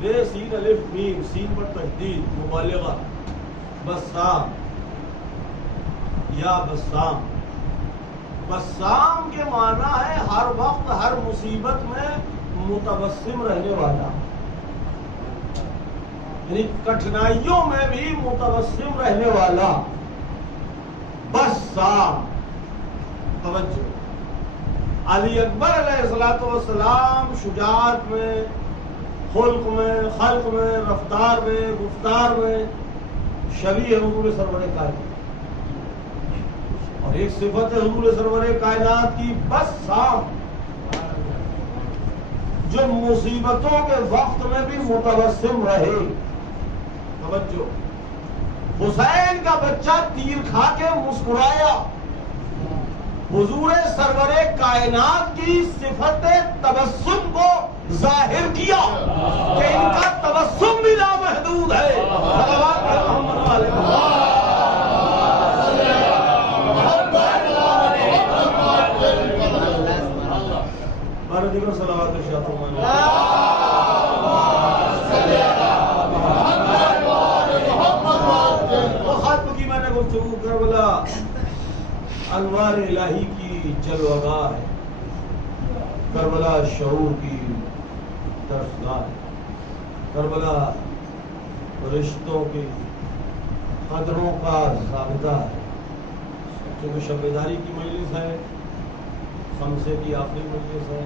بے سین الف میم، سین پر تشدید، مبالغہ، بسام یا بسام۔ بسام کے معنی ہے ہر وقت ہر مصیبت میں متبسم رہنے والا، یعنی کٹھنائیوں میں بھی متبسم رہنے والا، بسام۔ توجہ، علی اکبر علیہ السلام شجاعت میں، خلق میں، خلق میں، رفتار میں، گفتار میں شبیہ حضور سرور کائنات، اور ایک صفت ہے حضور سرور کائنات کی بسام، جو مصیبتوں کے وقت میں بھی متبسم رہے۔ توجہ، حسین کا بچہ تیر کھا کے مسکرایا، حضور سرور کائنات کی صفت تبسم کو ظاہر کیا کہ ان کا تبسم بھی لامحدود ہے۔ صلوات محمد علیہ دیگر صلوات ارشاد فرمائیں۔ ختم کی میں نے گفتگو کربلا انوار الہی کی جلوگاہ ہے، کربلا شعور کی درسگاہ ہے، کربلا رشتوں کی قدروں کا ضابطہ ہے۔ چونکہ شب بیداری کی مجلس ہے، خمسے کی آخری مجلس ہے،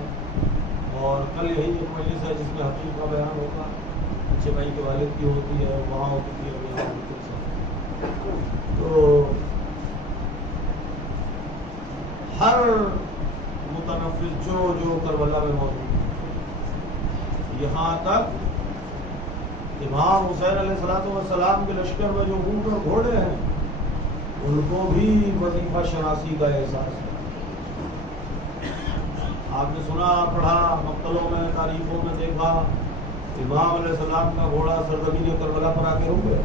اور کل یہی ایک مجلس ہے جس میں حقیق کا بیان ہوگا، اچھے بھائی کے والد کی ہوتی ہے، وہاں ہوتی تھی، اب یہاں ہوتی ہے۔ تو ہر متنفذ جو کربلا میں موجود ہے، یہاں تک امام حسین علیہ السلام کے لشکر میں جو اونٹ اور گھوڑے ہیں ان کو بھی وظیفہ شناسی کا احساس ہے۔ آپ نے سنا پڑھا مقتلوں میں تاریخوں میں دیکھا امام علیہ السلام کا گھوڑا سرزمین کربلا پر آ کے رک گیا۔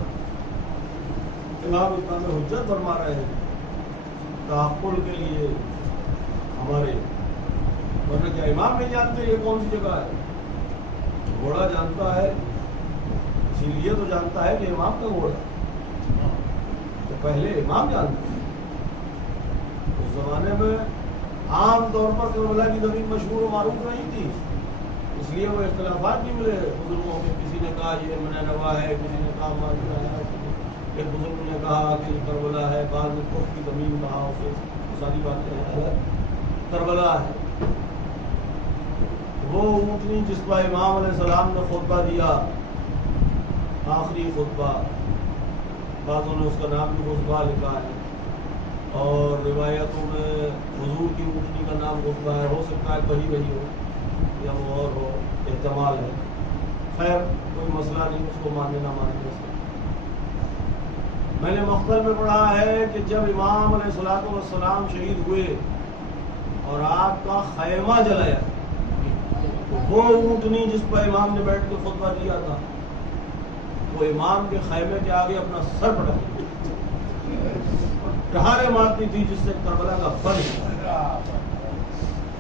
امام اتنا میں حجت فرما رہے ہیں تحفظ کے لیے ہمارے، ورنہ کیا امام نہیں جانتے یہ کون سی جگہ ہے؟ گھوڑا جانتا ہے، اسی لیے تو جانتا ہے کہ امام کا گھوڑا تو پہلے امام جانتے ہیں۔ اس زمانے میں عام طور پر کربلا کی زمین مشہور و معروف نہیں تھی، اس لیے وہ اختلافات بھی ملے بزرگوں کے، کسی نے کہا یہ نینوا ہے، کسی نے کہا ماجرا ہے، ایک بزرگ نے کہا کہ کربلا ہے، بعض نے کفر کی زمین کہا، اسے ساری باتیں ہیں، کربلا ہے۔ وہ اونٹنی جس پر امام علیہ السلام نے خطبہ دیا، آخری خطبہ، بعضوں نے اس کا نام بھی خطبہ لکھا ہے، اور روایتوں میں حضور کی اونٹنی کا نام خطبہ ہے، ہو سکتا ہے کہیں وہی ہو یا وہ اور ہو، احتمال ہے، خیر کوئی مسئلہ نہیں، اس کو ماننے نہ ماننے سے۔ میں نے مقتل میں پڑھا ہے کہ جب امام علیہ السلام شہید ہوئے اور آپ کا خیمہ جلایا تو وہ اونٹنی جس پر امام نے بیٹھ کے خطبہ دیا تھا وہ امام کے خیمے کے آگے اپنا سر پڑا ٹہارے مارتی تھی، جس سے کربلا کا بن،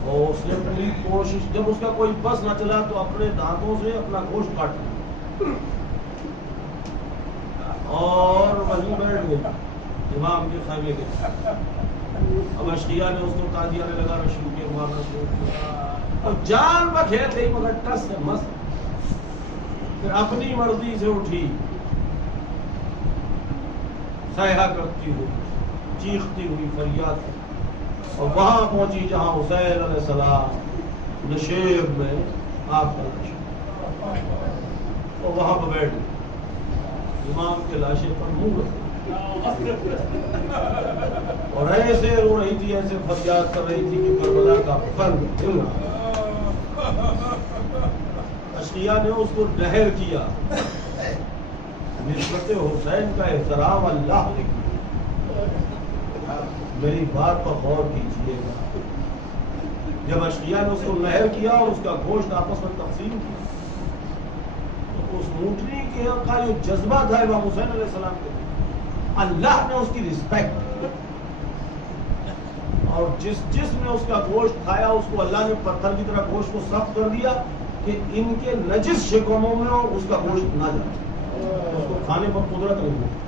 اور اس نے پوری کوشش، جب اس کا کوئی بس نہ چلا تو اپنے دانتوں سے اپنا گوشت کاٹ لیا اور وہیں بیٹھ گئی امام کے خیمے کے۔ اب اشقیاء نے اس کو تازیانے لگانا شروع کیا، مارنا شروع کیا، اور جان بکھیر گئی مگر ٹس سے مس، پھر اپنی مرضی سے اٹھی، صیحہ کرتی ہوئی، چیختی ہوئی، فریاد، اور وہاں پہنچی جہاں حسین علیہ السلام نشیب میں آپ کا نشیب، اور وہاں پہ بیٹھ گئی، امام کے لاشے پر منہ رکھ، اور ایسے رو رہی تھی، ایسے فریاد کر رہی تھی کہ کربلا کا فن ہل رہا۔ اشقیاء نے اس کو ڈہر کیا، نسبت حسین کا احترام اللہ نے کیا۔ میری بات پر غور کیجیے گا، جب اشقیاء نے اس کو نہر کیا اور اس کا گوشت آپس میں تقسیم کیا تو اس اونٹنی کا جو جذبہ تھا امام حسین علیہ السلام کے، اللہ نے اس کی رسپیکٹ، اور جس نے اس کا گوشت کھایا اس کو اللہ نے پتھر کی طرح گوشت کو سخت کر دیا کہ ان کے نجس شکموں میں اس کا گوشت نہ جائے، اس کو کھانے پر قدرت نہیں ہوتی۔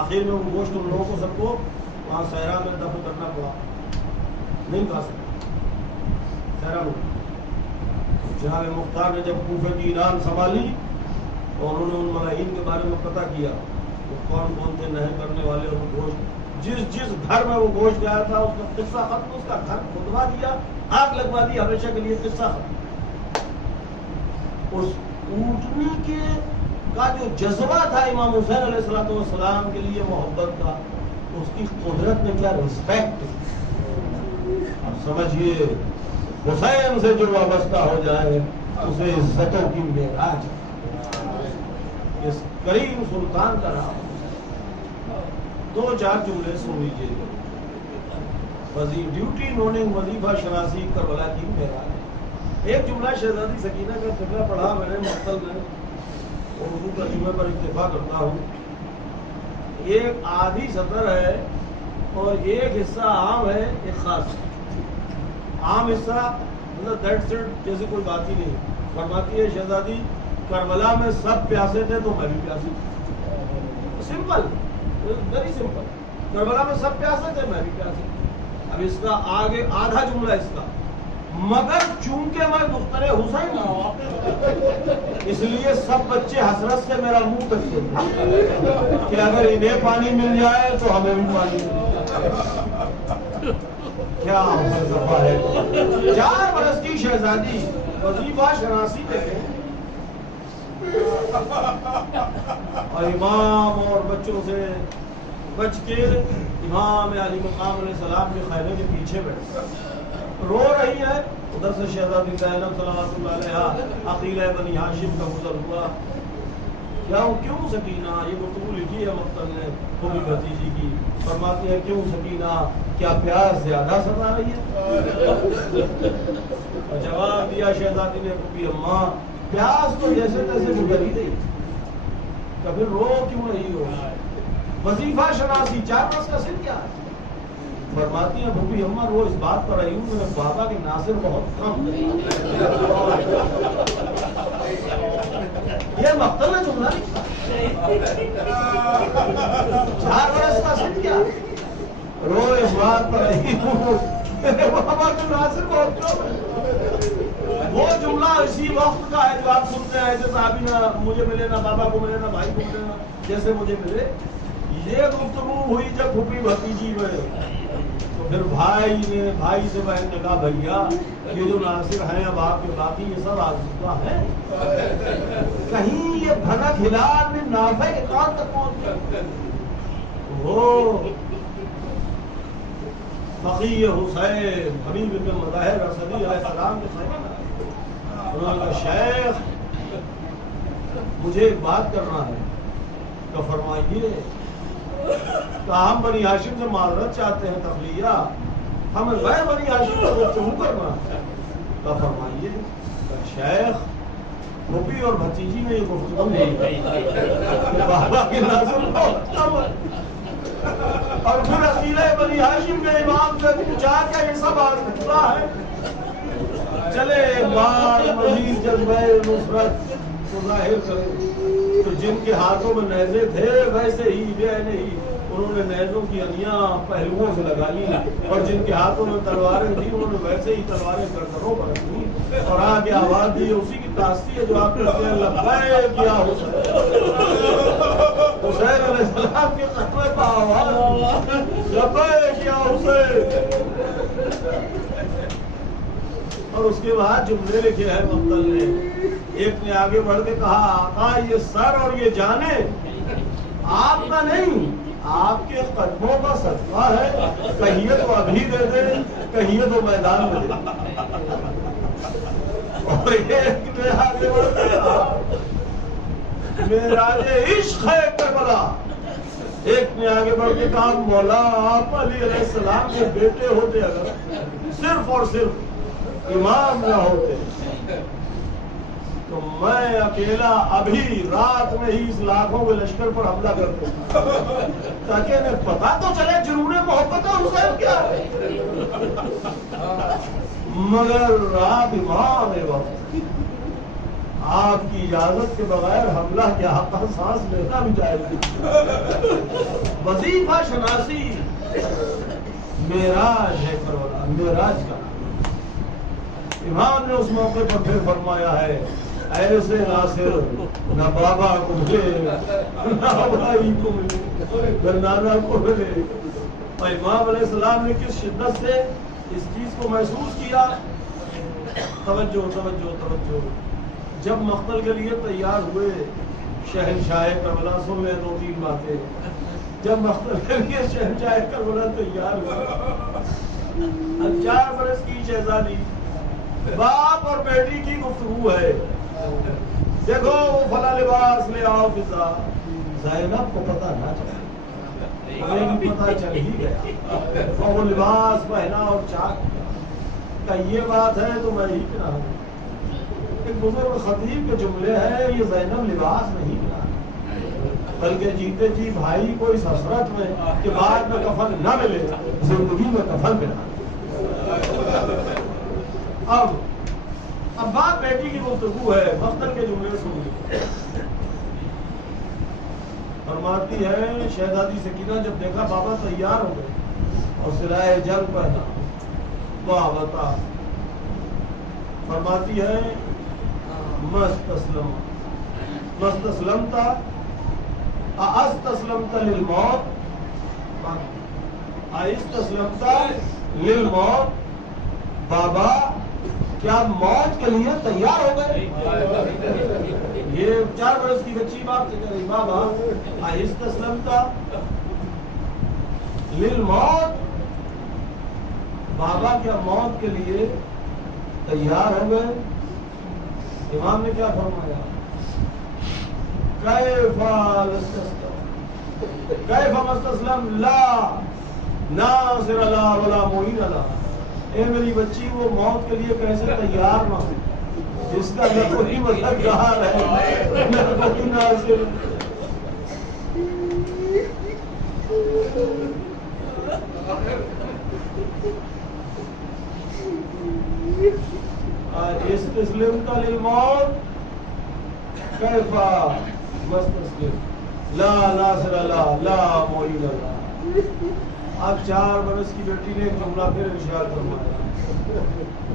آخر میں وہ گوشت ان لوگوں کو سب کو وہاں صحرا میں دفن کرنا پڑا، نہیں کھا سکتے صحرا میں۔ جناب مختار نے جب کوفے کی ایران سنبھالی اور انہوں نے ان ملاحین کے بارے میں پتہ کیا وہ کون کون تھے نہر کرنے والے، اور گوشت جس گھر میں وہ گوشت گیا تھا اس کا قصہ ختم، اس کا گھر کھدوا دیا، آگ لگوا دی، ہمیشہ کے لیے قصہ ختم۔ اس اونٹنی کے کا جو جذبہ تھا امام حسین علیہ السلام کے لیے محبت کا، اس کی قدرت نے کیا رسپیکٹ، اور سمجھیے حسین سے جو وابستہ ہو جائے اسے عزتوں کی معراج، اس کریم سلطان کا نام۔ دو چار جملے سن لیجیے، ڈیوٹی نوننگ وظیفہ شناسی کربلا کی معراج۔ ایک جملہ شہزادی سکینہ کا فقرہ پڑھا میں نے مقتل میں، اردو ترجمے پر اکتفا کرتا ہوں۔ ایک آدھی سطر ہے اور ایک حصہ عام ہے، ایک خاص عام حصہ، مطلب دیٹس اٹ، جیسے کوئی بات ہی نہیں۔ فرماتی ہے شہزادی کربلا میں سب پیاسے تھے تو میں بھی پیاسی تھی، سمپل، ویری سمپل، کربلا میں سب پیاسے تھے میں بھی پیاسی۔ اب اس کا آگے آدھا جملہ اس کا، مگر چونکہ میں دختر حسین ہوں اس لیے سب بچے حسرت سے میرا منہ تکتے ہیں کہ اگر انہیں پانی مل جائے تو ہمیں بھی پانی مل جائے۔ کیا فلسفہ ہے! 4 برس کی شہزادی وظیفہ شناسی میں، اور امام اور بچوں سے بچ کے امام علی مقام علیہ السلام کے خیمے کے پیچھے بیٹھے، رو رہی ہے. ادھر سے شہزادی زینب صلوات اللہ علیہا عقیلہ بنی ہاشم کا گزر ہوا. کیوں سکینہ؟ یہ گفتگو لکھی ہے مقتل نے پھوپھی بھتیجی کی. فرماتی ہے کیوں سکینہ، کیا پیاس زیادہ ستا رہی ہے؟ اور جواب دیا شہزادی نے پھوپھی اماں پیاس تو جیسے تیسے گزر ہی رہی، کبھی رو کیوں نہیں ہو؟ وظیفہ شناسی 4 برس کا سن کیا ہے؟ فرماتی ہیں پھوپھی اماں رو اس بات پر رہی ہوں میرے بابا کے ناصر بہت کم. یہ مقتل نے جملہ لکھا 4 برس کا سن کیا رو اس بات پر رہی ہوں میرے بابا کے ناصر بہت کم ہے. وہ جملہ اسی وقت کا ہے جو آپ سنتے ہیں ایسے صحابی نہ مجھے ملے نہ بابا کو ملے نہ بھائی کو ملے نہ جیسے مجھے ملے. یہ گفتگو ہوئی جب پھوپھی بھتیجی میں، تو پھر بھائی سے بہن نے کہا بھیا یہ جو ناصر ہیں اب آپ کے باقی یہ سب آزادہ ہیں، کہیں یہ بھنک ہلال میں نافع کے کام تک پہنچ گئے. وہ فقیہ حسین حبیب بن مظاہر اسدی علیہ السلام کے خیمے میں انہوں نے کہا شیخ مجھے ایک بات کرنا ہے. تو فرمائیے. کہا ہم بنی ہاشم سے معذرت چاہتے ہیں تخلیہ، ہمیں غیر بنی ہاشم کو گفتگو کرنا ہے. تو فرمائیے. شیخ پھوپھی اور بھتیجی نے یہ گفتگو نہیں کی، بابا کے ناصر بہت کم ہے. اور پھر عقیلہ بنی ہاشم کے امام سے پوچھا کہ یہ سب آزادہ ہے. چلے ایک بار مزید جذبہ نصرت کو ظاہر کرے. تو جن کے ہاتھوں میں نیزے تھے ویسے ہی بے نہیں انہوں نے نیزوں کی انیاں پہلوؤں سے لگا لی، اور جن کے ہاتھوں میں تلواریں تھیں انہوں نے ویسے ہی تلواریں گردنوں پر رکھ لی اور آگے آواز دی. اسی کی تاستی ہے جو آپ کہتے ہیں لبیک یا حسین. حسین علیہ السلام کے قطبے پر آواز لبیک یا حسین. اور اس کے بعد جملے لکھے ہیں مقتل نے. ایک نے آگے بڑھ کے کہا آقا یہ سر اور یہ جانیں آپ کا نہیں آپ کے قدموں کا صدقہ ہے، کہیے تو ابھی دے دے کہیے تو میدان میں دے. اور ایک نے آگے بڑھ کے کہا معراج عشق ہے کربلا. ایک نے آگے بڑھ کے کہا مولا آپ علی علیہ السلام کے بیٹے ہوتے اگر صرف اور صرف امام نہ ہوتے تو میں اکیلا ابھی رات میں ہی اس لاکھوں کے لشکر پر حملہ کر دوں تاکہ انہیں پتا تو چلے جنون محبت حسین کیا ہے. مگر آپ امام وقت آپ کی اجازت کے بغیر حملہ کے حق سانس لینا بھی جائز نہیں. وظیفہ شناسی معراج ہے کربلا، معراج کا. امام نے اس موقع پر پھر فرمایا ہے ایسے ناصر نہ بابا کو ملے نہ بھائی کو ملے نہ نانا کو ملے. اور امام علیہ السلام نے کس شدت سے اس چیز کو محسوس کیا. توجہ توجہ توجہ. جب مقتل کے لیے تیار ہوئے شہنشاہ کربلا، سن لیں 2-3 باتیں. جب مقتل کے لیے شہنشاہ کربلا تیار ہوئے 4 برس کی شہزادی، باپ اور بیٹی کی گفتگو ہے. دیکھو وہ فلاں لباس لے آؤ فضا. زینب کو پتہ نہ چلا، ہمیں بھی پتہ چل ہی گیا اور وہ لباس پہنا اور چاک کا. یہ بات ہے تو میں ہی کہہ رہا ہوں. ایک بزرگ خطیب کے جملے ہیں یہ زینب لباس نہیں پہنا بلکہ جیتے جی بھائی کو اس حسرت میں کہ بعد میں کفن نہ ملے زندگی میں کفن ملا. اب باپ بیٹی کی گفتگو ہے. مقتل کے جملے سنیے. فرماتی ہے شہزادی سکینہ جب دیکھا بابا تیار ہو گئے اور سلائے جنگ پہنا واہ بتا. فرماتی ہے مستسلمتا استسلمتا للموت استسلمتا للموت. بابا کیا موت کے لیے تیار ہو گئے؟ یہ 4 برس کی بچی باپ سے کہہ رہی بابا استسلمتا للموت. بابا کیا موت کے لیے تیار ہو گئے؟ امام نے کیا فرمایا؟ کیف مستسلم لا ناصر لا ولا معین لا. اے میری بچی وہ موت کے لیے کیسے تیار نہ ہو جس کا نہ کوئی مددگار ہے نہ کوئی ناصر. استسلمت للموت کیف مستسلم لا ناصر لا لا معین لا. اب 4 برس کی بیٹی نے ایک جملہ پھر ارشاد فرمایا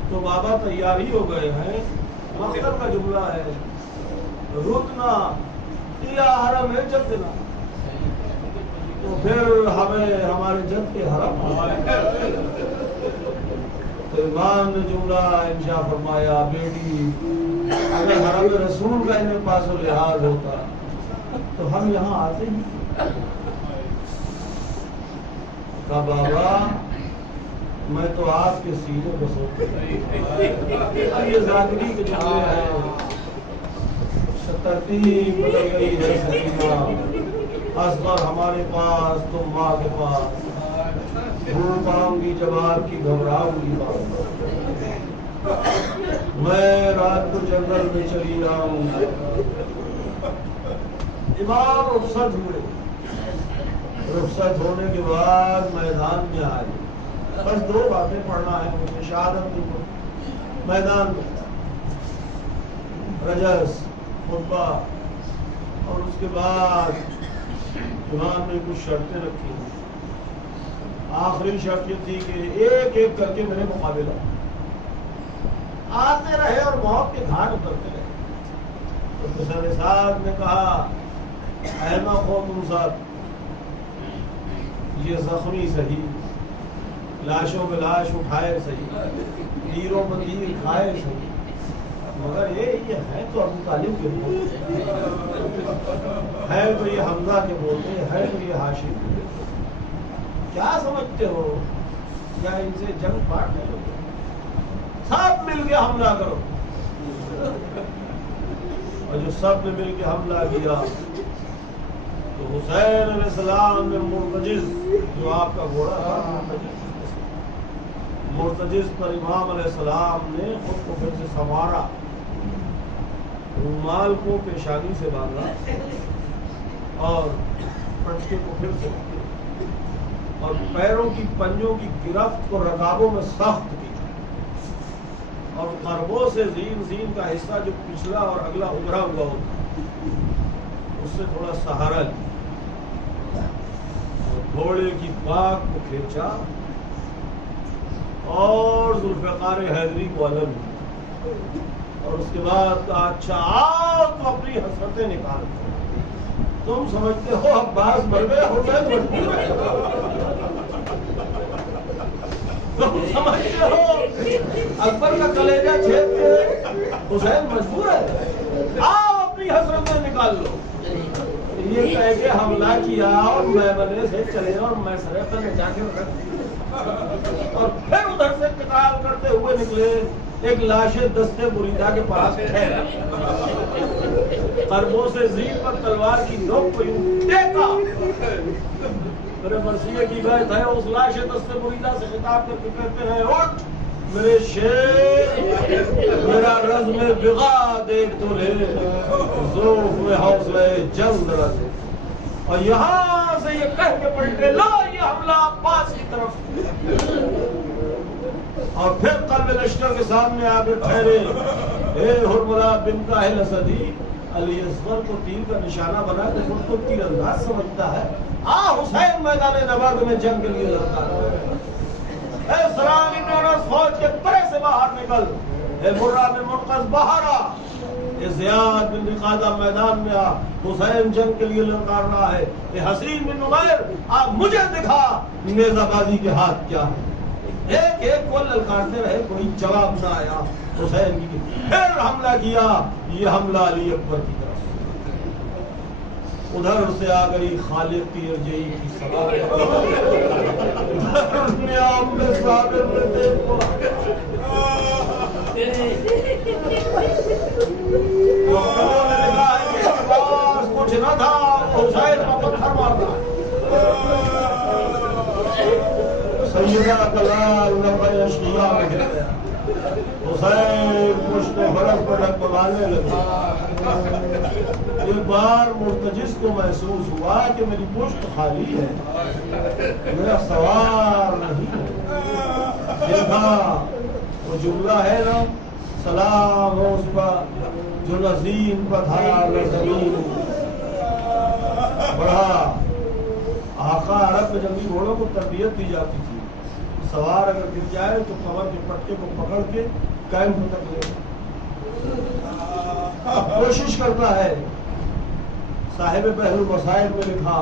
تو بابا تیار ہی ہو گئے ہیں. مقصد کا جملہ ہے رکنا الى حرم جدنا. تو پھر ہمیں ہمارے جد کے حرم تو امام نے جملہ انشاء فرمایا بیٹی اگر حرم رسول کا انہیں پاس و لحاظ ہوتا تو ہم یہاں آتے ہی. کہا بابا میں تو آپ کے سینے کو سوچتا. یہ ذاکری کے جملے ہیں. ترتیب بدل گئی ہے سکینہ اصغر ہمارے پاس تم ماں کے پاس. بھول پاؤں گی جب آپ کی گھبراؤں گی بات. میں رات کو جنگل میں چلی جاؤں. امام رخصت ہوئے. رخصت ہونے کے بعد میدان میں آئے. بس 2 باتیں پڑھنا ہے مجھے شہادت کو. میدان میں رجس خطبہ اور اس کے بعد امام نے کچھ شرطیں رکھی. آخری شرط یہ تھی کہ ایک ایک کر کے میرے مقابلہ آتے رہے اور موت کے گھاٹ اترتے رہے. تو حسین صاحب نے کہا احمد خاتون صاحب یہ زخمی صحیح لاشوں پہ لاش اٹھائے صحیح تیروں پہ تیر کھائے صحیح مگر یہ ہے تو ابو طالب کے بولتے ہے تو یہ حمزہ کے بولتے ہے تو یہ ہاشم. کیا سمجھتے ہو یا ان سے جنگ پاٹنے لگے؟ سب مل کے حملہ کرو. اور جو سب نے مل کے حملہ کیا تو حسین علیہ السلام نے مرتجز جو آپ کا گھوڑا تھا مرتجز پر امام علیہ السلام نے خود کو پھر سے سنوارا. رومال کو پیشانی سے باندھا اور پٹکے کو پھر سے اور پیروں کی پنجوں کی گرفت کو رکابوں میں سخت کی اور قربوں سے زین کا حصہ جو پچھلا اور اگلا ابھرا ہوا ہوتا اس سے تھوڑا سہارا لیا اور گھوڑے کی پاک کو کھینچا اور ذوالفقار حیدری کو الگ کیا اور اس کے بعد کہا اچھا آؤ تو اپنی حسرتیں نکال. تم سمجھتے ہو عباس مر گئے حسین مجبور ہے. تم سمجھتے ہو اکبر کا کلیجہ چھید کے حسین مجبور ہے. آؤ اپنی حسرتیں نکال لو. یہ کہہ کے حملہ کیا اور میمنے سے چلے اور میں سرے پہ لے جا کے رکھ دیا اور پھر ادھر سے قتال کرتے ہوئے نکلے. ایک لاش دستے بریدہ کے پاس ٹھہرا قربوں سے زین پر تلوار کی نوک کو یوں ٹیکا. میرے مرثیے کی بیعت ہے. اس لاش دستے بریدہ سے خطاب کر کے کہتے ہیں اٹھ میرے شیر میرا رزم بغا دیکھ تو لے ذوف میں حوصلہ جنگ رزم. اور یہاں سے یہ کہہ کے پلٹے لا یہ حملہ عباس کی طرف اور پھر قلب لشکر کے سامنے آ کے ٹھہرے. اے حرملہ بن طاہر اسدی علی اصغر کو تیر کا نشانہ بنا کے خود کو تیر انداز سمجھتا ہے. حسین میدان نبرد میں جنگ کے لیے لڑتا ہے. اے سلام ابن انس فوج کے پرے سے باہر نکل. اے مرہ بن منقذ باہر آ. اے زیاد بن رقادہ میدان میں آ. حسین جنگ کے لیے لڑکار رہا ہے. اے حسین بن نمیر آپ مجھے دکھا نیزہ بازی کے ہاتھ کیا ہے. ایک ایک کو للکارتے رہے کوئی جواب نہ آیا. حسین کی پھر حملہ کیا. یہ حملہ علی اکبر کی طرف ادھر سے آ گئی خالق کی ارجئی کی صدا، ادھر نیام میں صابر نے دیکھ پڑا، مختلوں نے لکھا ہے کہ اس کے پاس کچھ نہ تھا، حسین کا پتھر مارا، سیدہ کلال نبی اشقیاء میں گر گیا، حسین پشت فرس پر ڈگمگانے لگے۔ ایک بار مرتجز کو محسوس ہوا کہ میری پشت خالی ہے، میرا سوار نہیں ہے۔ دیکھا وہ جملہ ہے نا، سلام ہو اس پر جو نظیم پر تھا زمین، بڑھا۔ آقا عرب میں جنگی گھوڑوں کو تربیت دی جاتی تھی، سوار اگر گر جائے تو کمر کے پٹے کو پکڑ کے قائم تک لے، کوشش کرتا ہے۔ صاحب بحر المصائب میں لکھا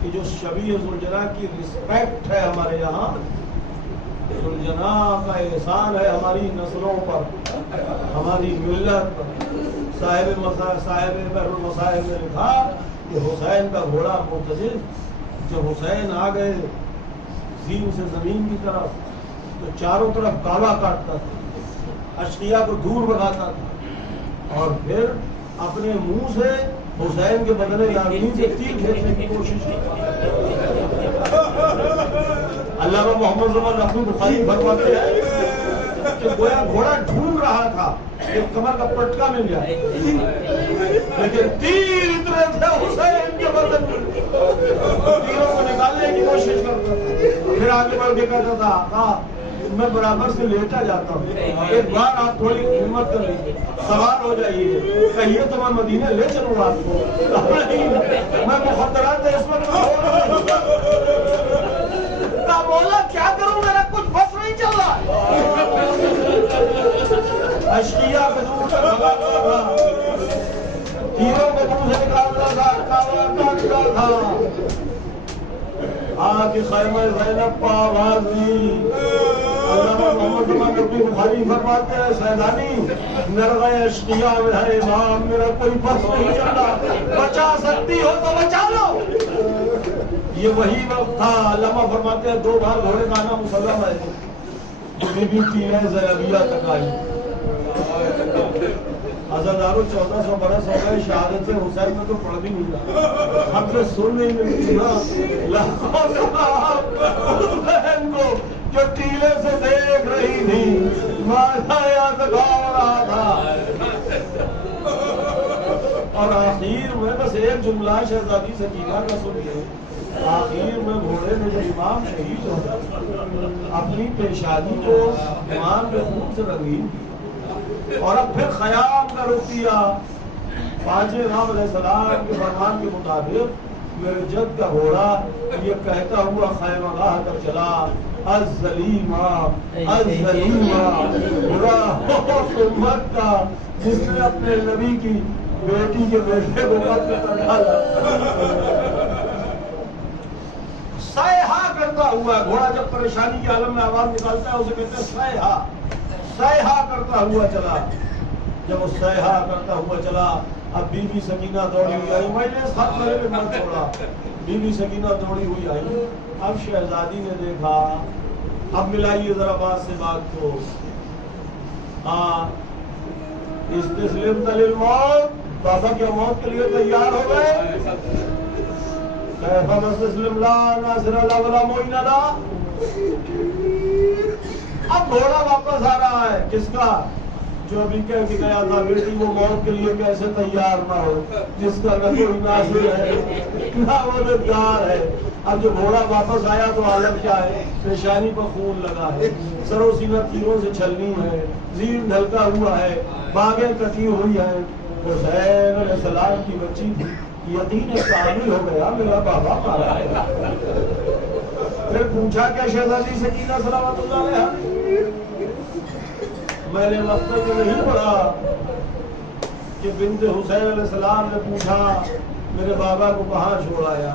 کہ جو شبیہ ذوالجنا کی رسپیکٹ ہے ہمارے یہاں، ذوالجنا کا احسان ہے ہماری نسلوں پر، ہماری ملت پر۔ صاحب بحر المصائب میں لکھا کہ حسین کا گھوڑا مرتجز جب حسین آ گئے زین سے زمین کی طرف تو چاروں طرف کعبہ کاٹتا تھا، اشقیاء کو دور بھگاتا تھا، اور پھر اپنے منہ سے حسین کے بدلے یامین سے تیر کھینچنے کی کوشش کرتا تھا۔ علامہ محمد زمان نقوی بخاری فرماتے ہیں کہ گویا گھوڑا ڈھونڈ رہا تھا کہ کمر کا پٹکا مل جائے، لیکن تیر اتنے تھے حسین کے بدن میں، تیروں کو نکالنے کی کوشش کرتا تھا، پھر آگے بڑھ کے کہتا تھا آقا میں برابر سے لیٹا جاتا ہوں، ایک بار آپ تھوڑی ہمت کر لیجیے، سوار ہو جائیے، کہیے تو میں مدینہ لے چلوں آپ کو، میں مخدرات اس وقت بولا کیا کروں، میرا کچھ بس نہیں چل رہا۔ اشقیاء کو دور سے بھگاتا تھا، تیروں کو دور سے نکالتا تھا، کعبہ کاٹتا تھا۔ آگے خیمہ زینب پا آواز دی، علامہ محمد زمان نقوی بخاری فرماتے ہیں سیدانی نرغہ اشقیاء میں ہے امام، میرا کوئی بس نہیں چل رہا، بچا سکتی ہو تو بچا لو۔ یہ وہی وقت تھا، علامہ فرماتے ہیں 2 بار گھوڑے کا آنا مسلم ہے، بی بی تین زینبیہ تک آئی، عزادارو 1400 برس ہو گئے، شہادت حسین میں تو پڑھ بھی نہیں رہا، ہم سے سن نہیں ملتی نا، لاکھوں صاحب حسین کو جو ٹیلے سے دیکھ رہی تھی، مانا یاد گاؤ رہا تھا۔ اور آخر میں بس ایک جملہ شہزادی سکینہ کا سنیے، آخر میں گھوڑے میں جب امام شہید ہو اپنی پیشانی کو امام کے خون سے رنگین کی، اور اب پھر خیام کا رخ کیا۔ پانچویں امام علیہ السلام کے فرمان کے مطابق میرے جد کا گھوڑا یہ کہتا ہوا خیمہ گاہ تک چلا، الزلیمہ الزلیمہ، برا ہو امت کا جس نے اپنے نبی کی بیٹی کے بیٹے کو قتل کر ڈالا۔ سیحا کرتا ہوا گھوڑا جب پریشانی کے عالم میں آواز نکالتا ہے اسے کہتے ہیں سیحا، سیحا کرتا ہوا چلا۔ جب وہ سیحا کرتا ہوا چلا، اب بی بی سکینہ دوڑی ہوئی آئی، میں نے اس خط میرے پہ مت چھوڑا، بی بی سکینہ دوڑی ہوئی آئی۔ اب شہزادی نے دیکھا، اب ملائیے ذرا بات سے بات کو، ہاں استسلمت للموت، بابا کیا موت کے لیے تیار ہو گئے؟ کیف نستسلم لا ناصر لا ولا معین لا۔ اب گھوڑا واپس آ رہا ہے، کس کا؟ جو ابھی کہہ کے گیا تھا بیٹی وہ موت کے لیے کیسے تیار نہ ہو، جس کا نہ کوئی ناصر ہے نہ مددگار ہے۔ اب جو گھوڑا واپس آیا تو حالت کیا ہے؟ پیشانی پر خون لگا ہے، سر و سینہ تیروں سے چھلنی ہے، زیر ڈھلکا ہوا ہے، باگیں کٹی ہوئی ہیں۔ حسین علیہ السلام کی بچی تھی، یقین کامل ہو گیا میرا بابا مارا ہے۔ پھر پوچھا کیا شہزادی سکینہ صلوات اللہ علیہا؟ میں نے مقتل میں نہیں پڑھا کہ بنت حسین علیہ السلام نے پوچھا میرے بابا کو کہاں چھوڑ آیا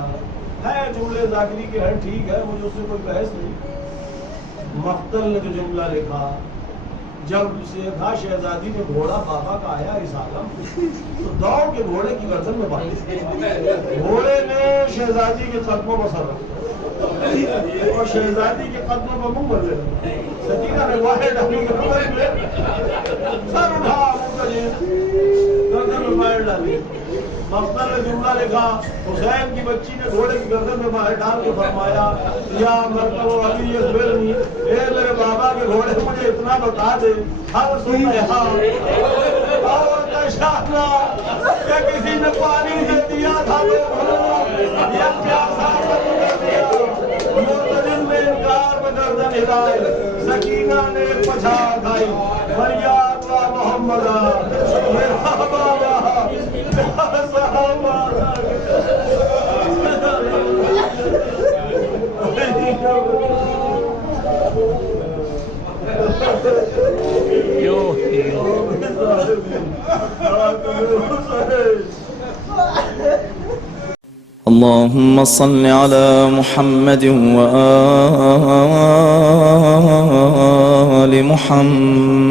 ہے، جملے ذاکری کے ہیں، ٹھیک ہے، مجھے اس سے کوئی بحث نہیں۔ مقتل نے جو جملہ لکھا، جب دیکھا شہزادی نے گھوڑا بابا کا آیا اس عالم تو دوڑ کے گھوڑے کی گردن میں باندھی، گھوڑے نے شہزادی کے قدموں پر سر رکھا اور شہزادی کے قدموں پر منہ بدلے رکھا۔ سکینہ نے باہر ڈالی گردن میں، سر اٹھا گردن میں باہر ڈالی۔ مقتل نے جملہ لکھا، حسین کی بچی نے گھوڑے کی گردن میں باہر ڈال کے فرمایا یا مرتبہ ابھی یہ زبیرنی، اے میرے بابا کے گھوڑے مجھے اتنا بتا دے ہر سنہا اور کشانا کہ کسی نے پانی دے دیا تھا تو یہ پیاسا دے دیا۔ مرتدن میں انکار میں گردن ہلائے، سکینہ نے پچھا کھائی، فریاد وا محمدہ میرا بابا اللهم صل على محمد وآل محمد